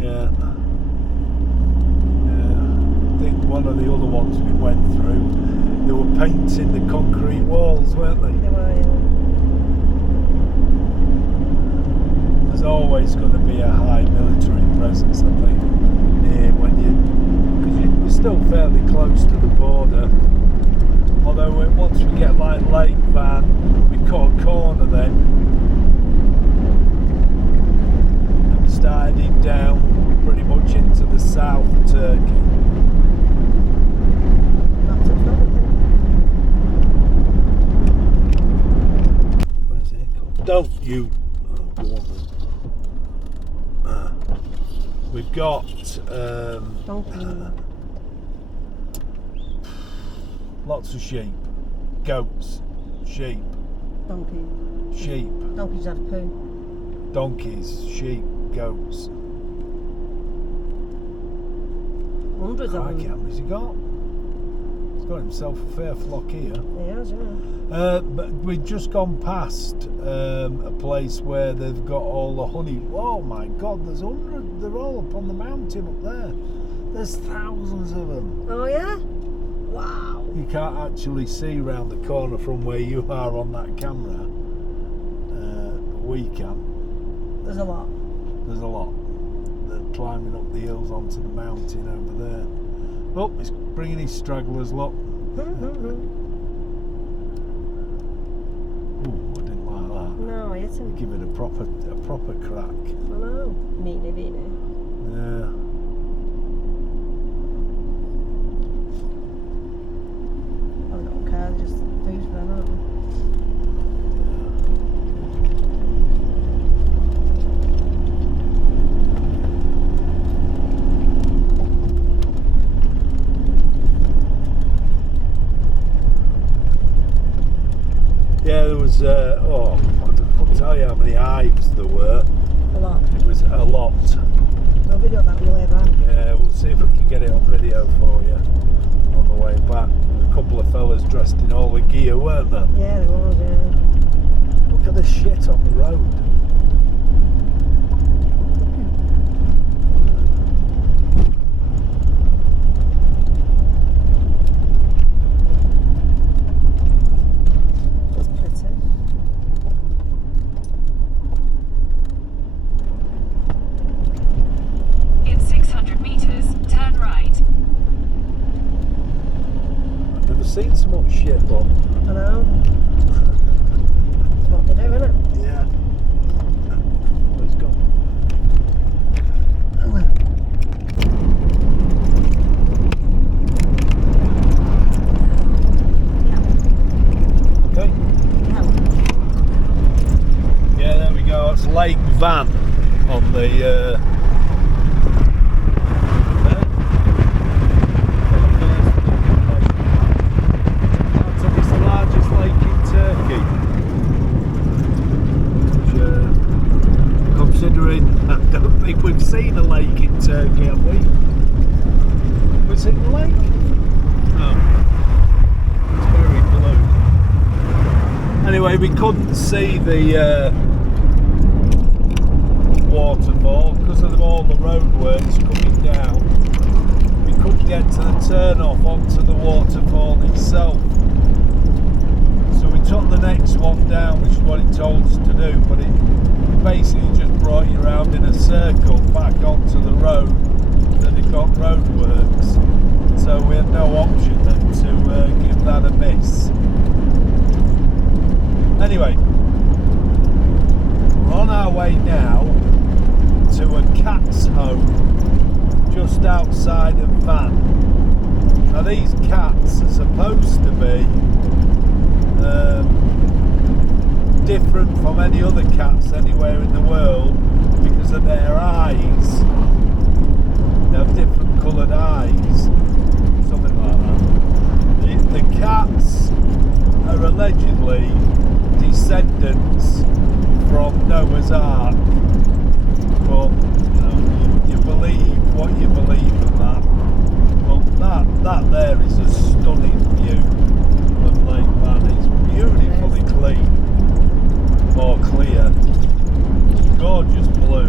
Yeah. I think one of the other ones we went through, they were painting the concrete walls, weren't they? They were, There's always going to be a high military presence, I think, near when because you're still fairly close to the border. Although once we get like Lake Van, we cut a corner then. Starting down pretty much into the south of Turkey. Where's it called? Don't you? Oh, go on then. got Donkey. lots of sheep, goats, sheep, Donkey. sheep, Donkeys had poo. donkeys, sheep, goats. Hundreds of Crikey, how them. many's he got? He's got himself a fair flock here. He has, yeah. But we've just gone past a place where they've got all the honey. Oh my God, there's hundreds. They're all up on the mountain up there. There's thousands of them. Oh, yeah? Wow. You can't actually see round the corner from where you are on that camera, but we can. There's a lot. There's a lot. They're climbing up the hills onto the mountain over there. Oh, he's bringing his stragglers, look. Ooh, I didn't like that. No, I hit him. Give it a proper crack. I know. Meanie beanie. Yeah. I don't care, they're just food for them, aren't they? Yeah, there was, I couldn't tell you how many hives there were. A lot. It was a lot. I'll video that on the way back. Yeah, we'll see if we can get it on video for you on the way back. There was a couple of fellas dressed in all the gear, weren't there? Yeah, there was, yeah. Look at the shit on the road. That's pretty. In 600 meters, turn right. I've never seen so much shit, but I know. That's what they do, isn't it? yeah. Oh, he's gone. Okay. Yeah, there we go. It's Lake Van on the. There. It's the largest lake in Turkey. Which, considering, I don't think we've seen a lake in Turkey, have we? Have we seen a lake? No. It's very blue. Anyway, we couldn't see the waterfall because of all the roadworks coming down. We couldn't get to the turn off onto the waterfall itself. So we took the next one down, which is what it told us to do, but it basically just brought you around in a circle back onto the road that it got roadworks. So we had no option than to give that a miss. Anyway, we're on our way now to a cat's home just outside of Van. Now these cats are supposed to be different from any other cats anywhere in the world because of their eyes. They have different coloured eyes, something like that. The cats are allegedly descendants from Noah's Ark, but you believe what you believe of that. Well, that there is a stunning view of Lake Van. It's beautifully clean, more clear, gorgeous blue.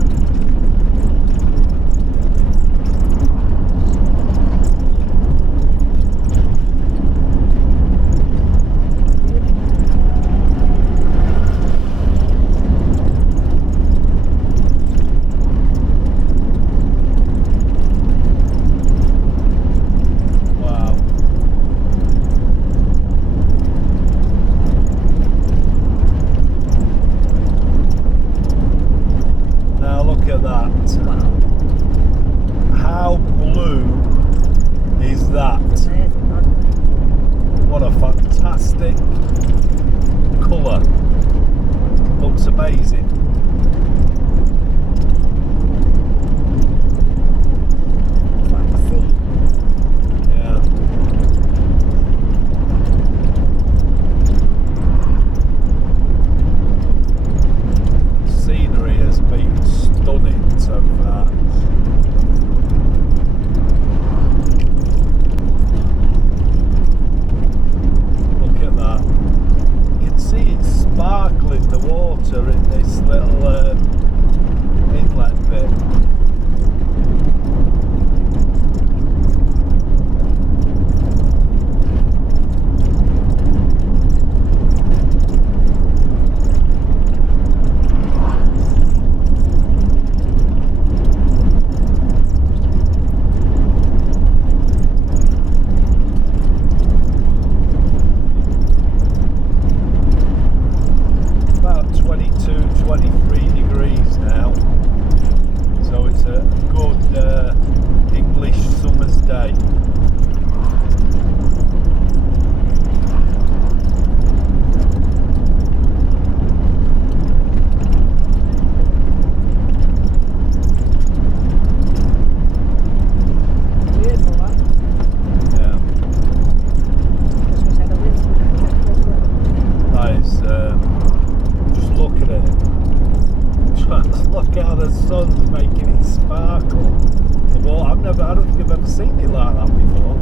seen it like that before.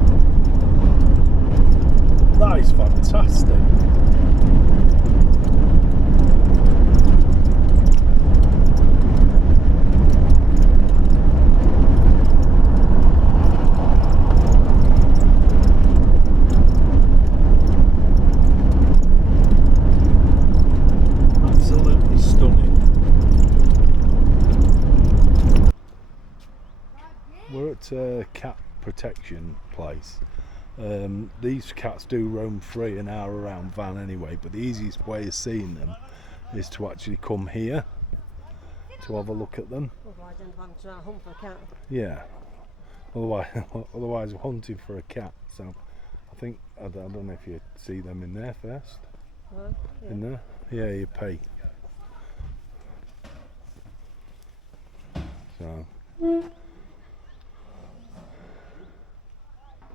That is fantastic. Absolutely stunning. We're at a cat protection place. These cats do roam free and are around Van anyway, but the easiest way of seeing them is to actually come here to have a look at them. Otherwise, I'm having to hunt for a cat. Yeah. Otherwise we're hunting for a cat. So I think I don't know if you see them in there first. Well, yeah. In there? Yeah, you pay. So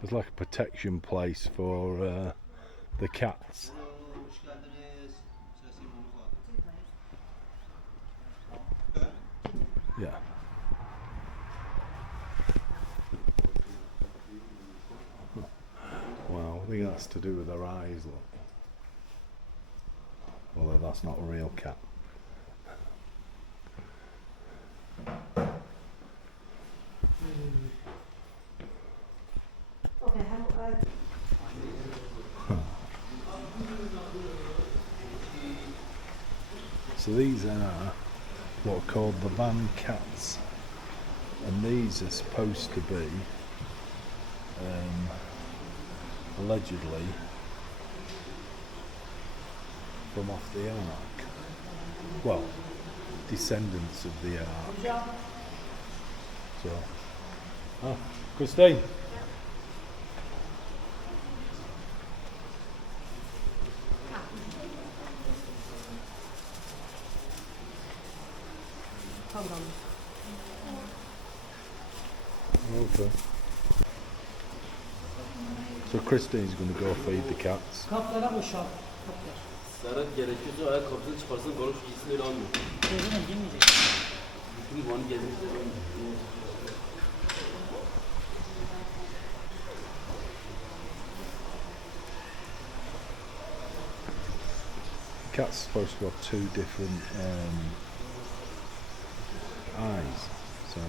there's like a protection place for the cats. Yeah. Well, I think that's to do with their eyes, look. Although that's not a real cat. Okay, So these are what are called the van cats, and these are supposed to be allegedly from off the Ark. Well, descendants of the Ark. So, Christine. hold on. Okay. So Christine's going to go feed the cats. Kaplara boşalt. Serhat gerekiyorsa o ayakkabısını çıkarsın, konuş gitsin öyle almıyor. Gözüne girmeyecek. Bütün puanı gezmiştir. The cat's supposed to have two different eyes, so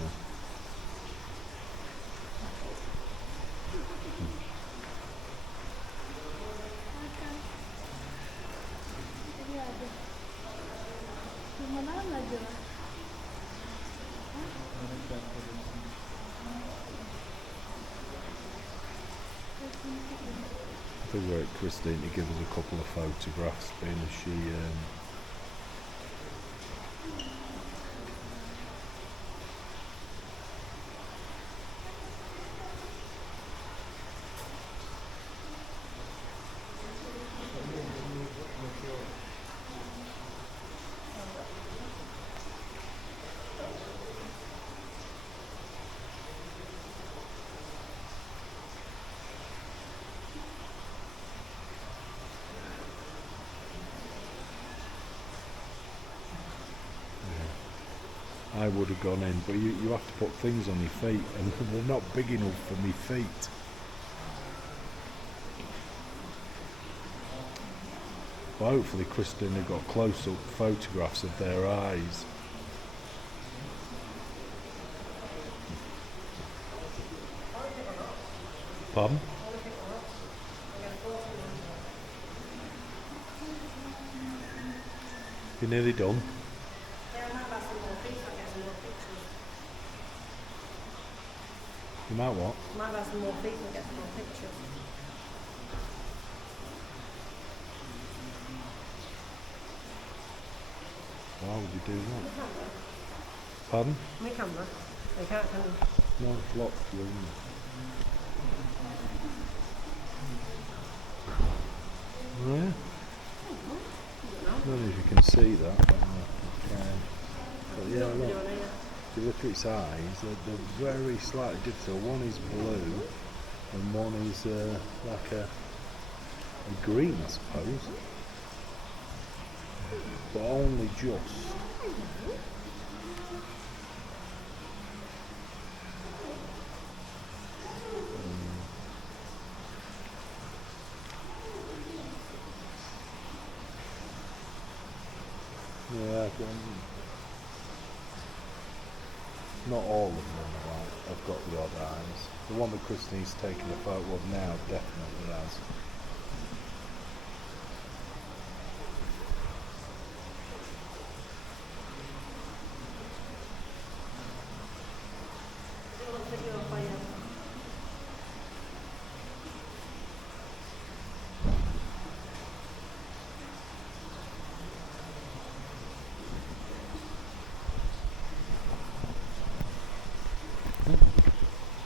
I think we're at Christine to give us a couple of photographs, being as she I would have gone in, but you have to put things on your feet, and they're not big enough for me feet. Well, hopefully Christine have got close-up photographs of their eyes. Pardon? You're nearly done. You might what? Might have some more feet and get some more pictures. Why would you do that? Pardon? My camera. They can't come. No, it's locked. You're in. Oh, yeah? I don't know if you can see that, but yeah, look. If you look at its eyes, they're very slightly different. So one is blue and one is like a green, I suppose, but only just. Not all of them have got the odd eyes. The one that Christine's taking a photo of now definitely has.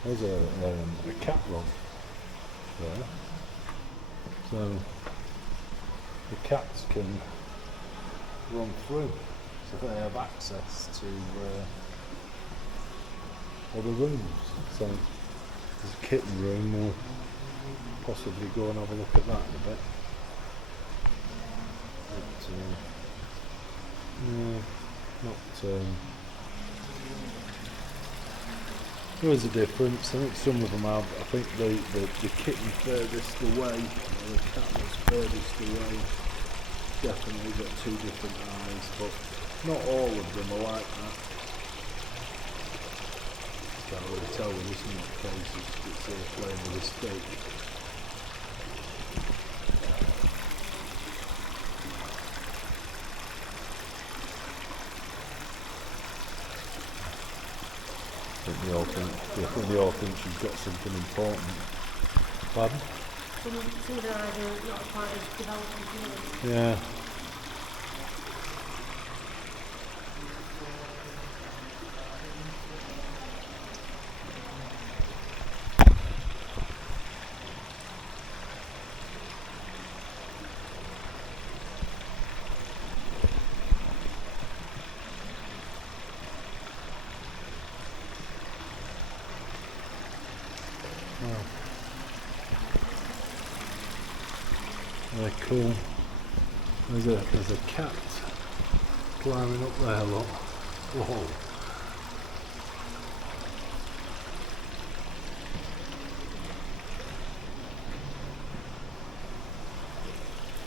There's a cat run there, so the cats can run through, so they have access to other rooms. So there's a kitten room, we'll possibly go and have a look at that in a bit. But, not. There is a difference. I think some of them have. I think the kitten furthest away, or the cat was furthest away, definitely got two different eyes, but not all of them are like that. Can't really tell with this in the case, it's playing with a stake. I think they all think she's got something important. Pardon? Some of their eyes are not quite as developed as yours. Yeah. They're cool. There's a cat climbing up there, look. Whoa.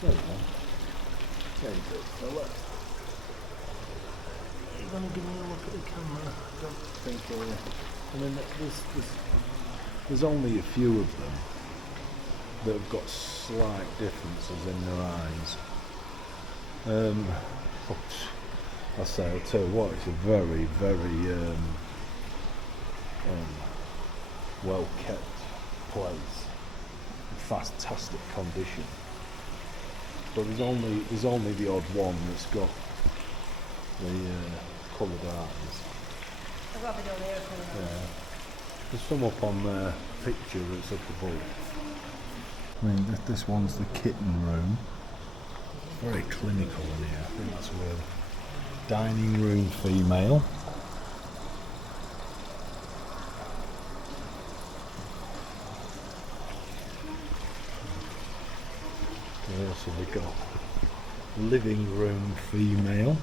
There you go. There you go, fella. You're going to give me a look at the camera. I don't think I mean, there's only a few of them that have got slight differences in their eyes. I'll tell you what, it's a very, very well kept place, in fantastic condition. But there's only the odd one that's got the coloured eyes. I've got a video there for Yeah. There's some up on the picture that's up above. I mean, this one's the kitten room. Very clinical in here. I think that's where dining room female. And also we've got living room female.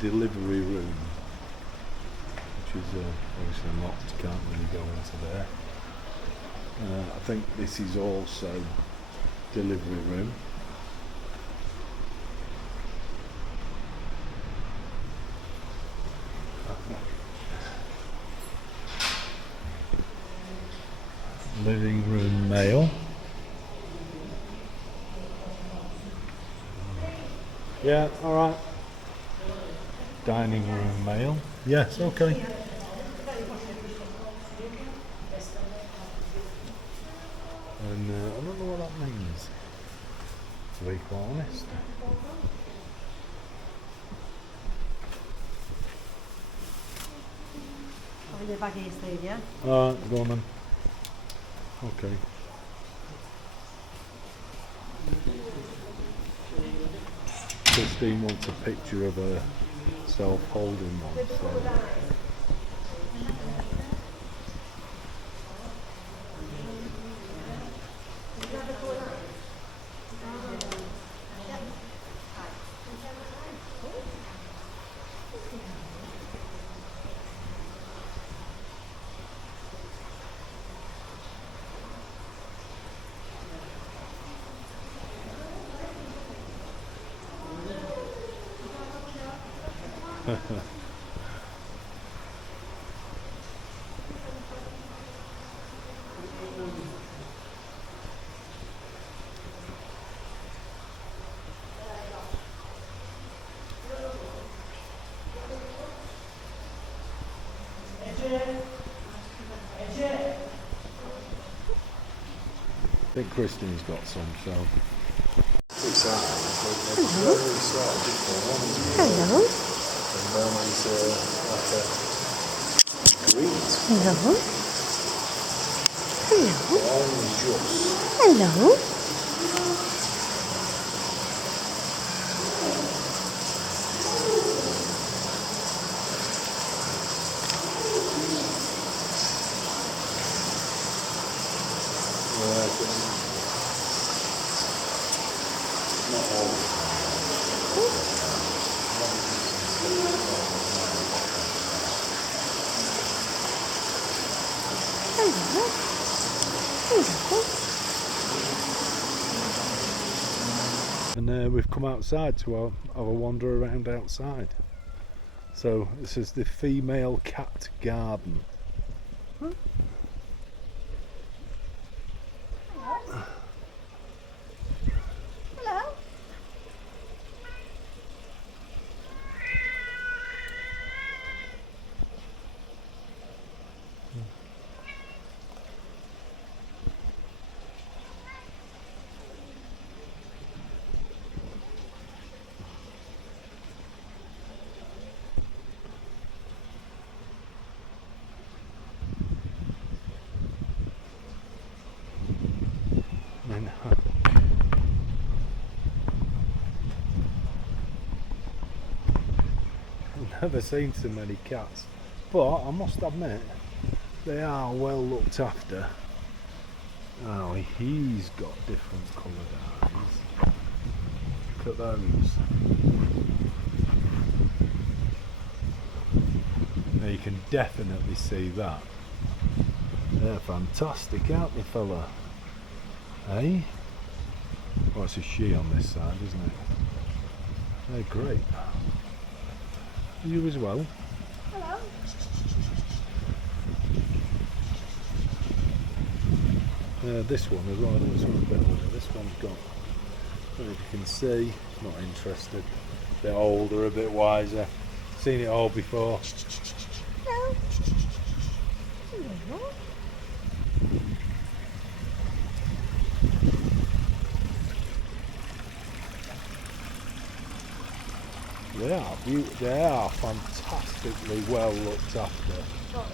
Delivery room, which is obviously locked, can't really go into there. I think this is also delivery room. Living room male. Yeah, alright. Dining room male. Yes, okay. And I don't know what that means, to be quite honest. I'll be back here, Steve, yeah? Alright, go on then. Okay. Christine wants a picture of herself holding one, so. I think Christine's got some, so. Hello. Hello. Hello. Hello. And we've come outside to have a wander around outside. So this is the female cat garden. I've never seen so many cats, but I must admit they are well looked after. Oh, he's got different coloured eyes. Look at those. Now you can definitely see that. They're fantastic, aren't they, fella? Eh? Well, it's a she on this side, isn't it? They're great. You as well. Hello. This one as well. This one's a bit older. This one's got, I don't know if you can see, not interested. A bit older, a bit wiser. Seen it all before. Hello. Hello. They are fantastically well looked after. Oh,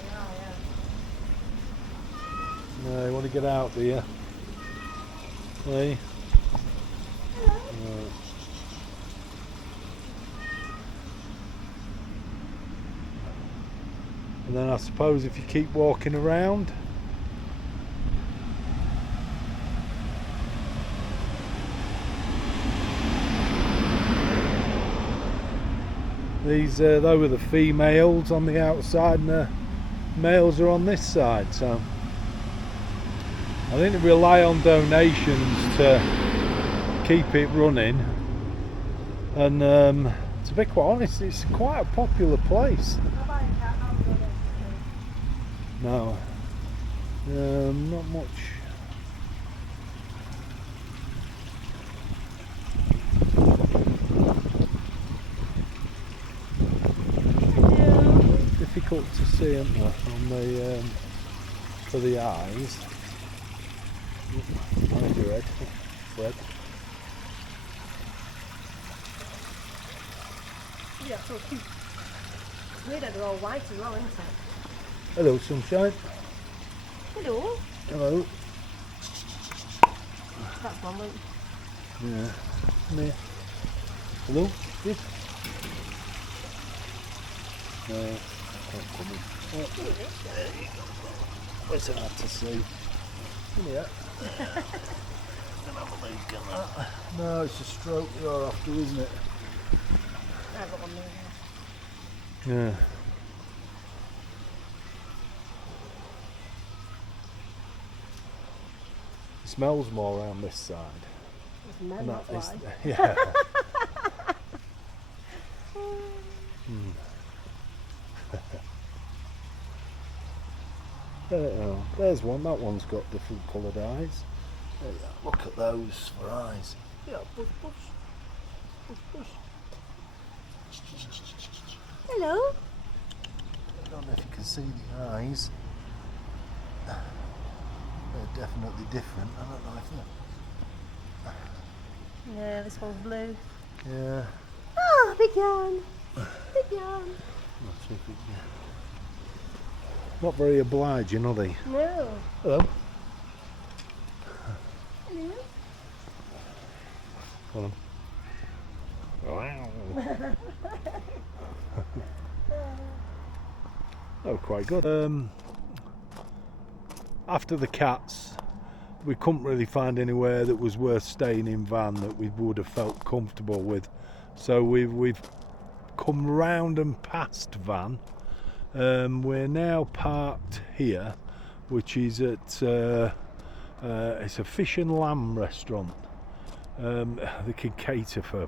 yeah. No, you want to get out, do you? Hey? And then I suppose if you keep walking around, they were the females on the outside and the males are on this side, so I think they rely on donations to keep it running, and to be quite honest, it's quite a popular place. No, not much. Difficult to see, isn't there, on the for the eyes. Mind your head, Fred. Yeah, so cute. Weird that they're all white as well, isn't it? Hello, sunshine. Hello. Hello. That's one one. Yeah. Come here. Hello. Good. No, can't come in. What's it hard to see? Come here. No, it's a stroke you're after, isn't it? I've got one there. Yeah. It smells more around this side. It's men, And that's that is- why. yeah. There's one. That one's got different coloured eyes. There you are. Look at those for eyes. Yeah, push, push. Push, push. Hello. I don't know if you can see the eyes. They're definitely different. I don't know if they're... Yeah, this one's blue. Yeah. Oh, big yarn. Big yarn. Let's see if we can... Not very obliging, are they? No. Hello. Hello. Hold on. Wow. Oh, quite good. After the cats, we couldn't really find anywhere that was worth staying in van that we would have felt comfortable with. So we've come round and past van. We're now parked here, which is at it's a fish and lamb restaurant. They can cater for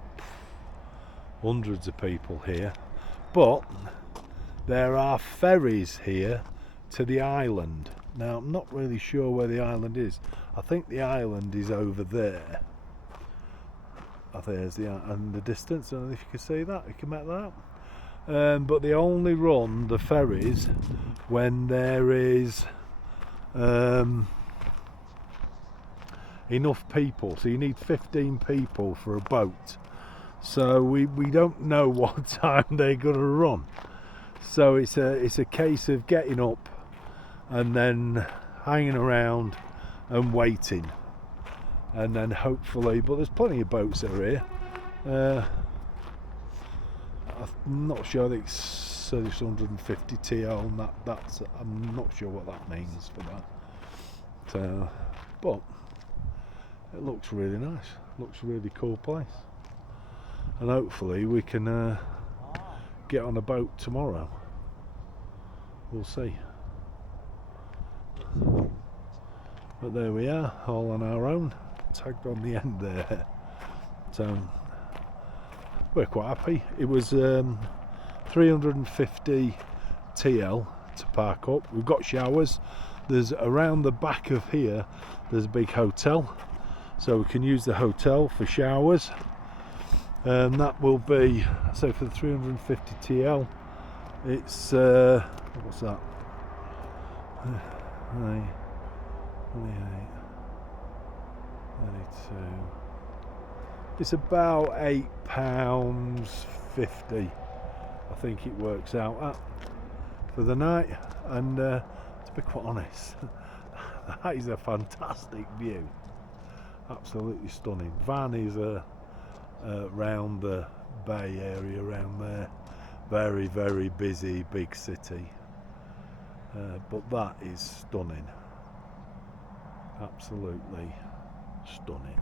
hundreds of people here, but there are ferries here to the island. Now I'm not really sure where the island is. I think the island is over there. There's the distance. I don't know if you can see that. You can make that out. But they only run the ferries when there is enough people. So you need 15 people for a boat. So we don't know what time they're going to run. So it's a case of getting up and then hanging around and waiting, and then hopefully, but there's plenty of boats that are here. I'm not sure. I think it's 150 TL, and that's I'm not sure what that means for that. So, but it looks really nice. Looks a really cool place, and hopefully we can get on a boat tomorrow. We'll see. But there we are, all on our own, tagged on the end there. So we're quite happy. It was 350 TL to park up. We've got showers. There's around the back of here, there's a big hotel, so we can use the hotel for showers. That will be, so for the 350 TL, it's what's that? 28, 32. It's about £8.50, I think it works out at, for the night. And to be quite honest, that is a fantastic view. Absolutely stunning. Van is round the bay area around there. Very, very busy, big city. But that is stunning. Absolutely stunning.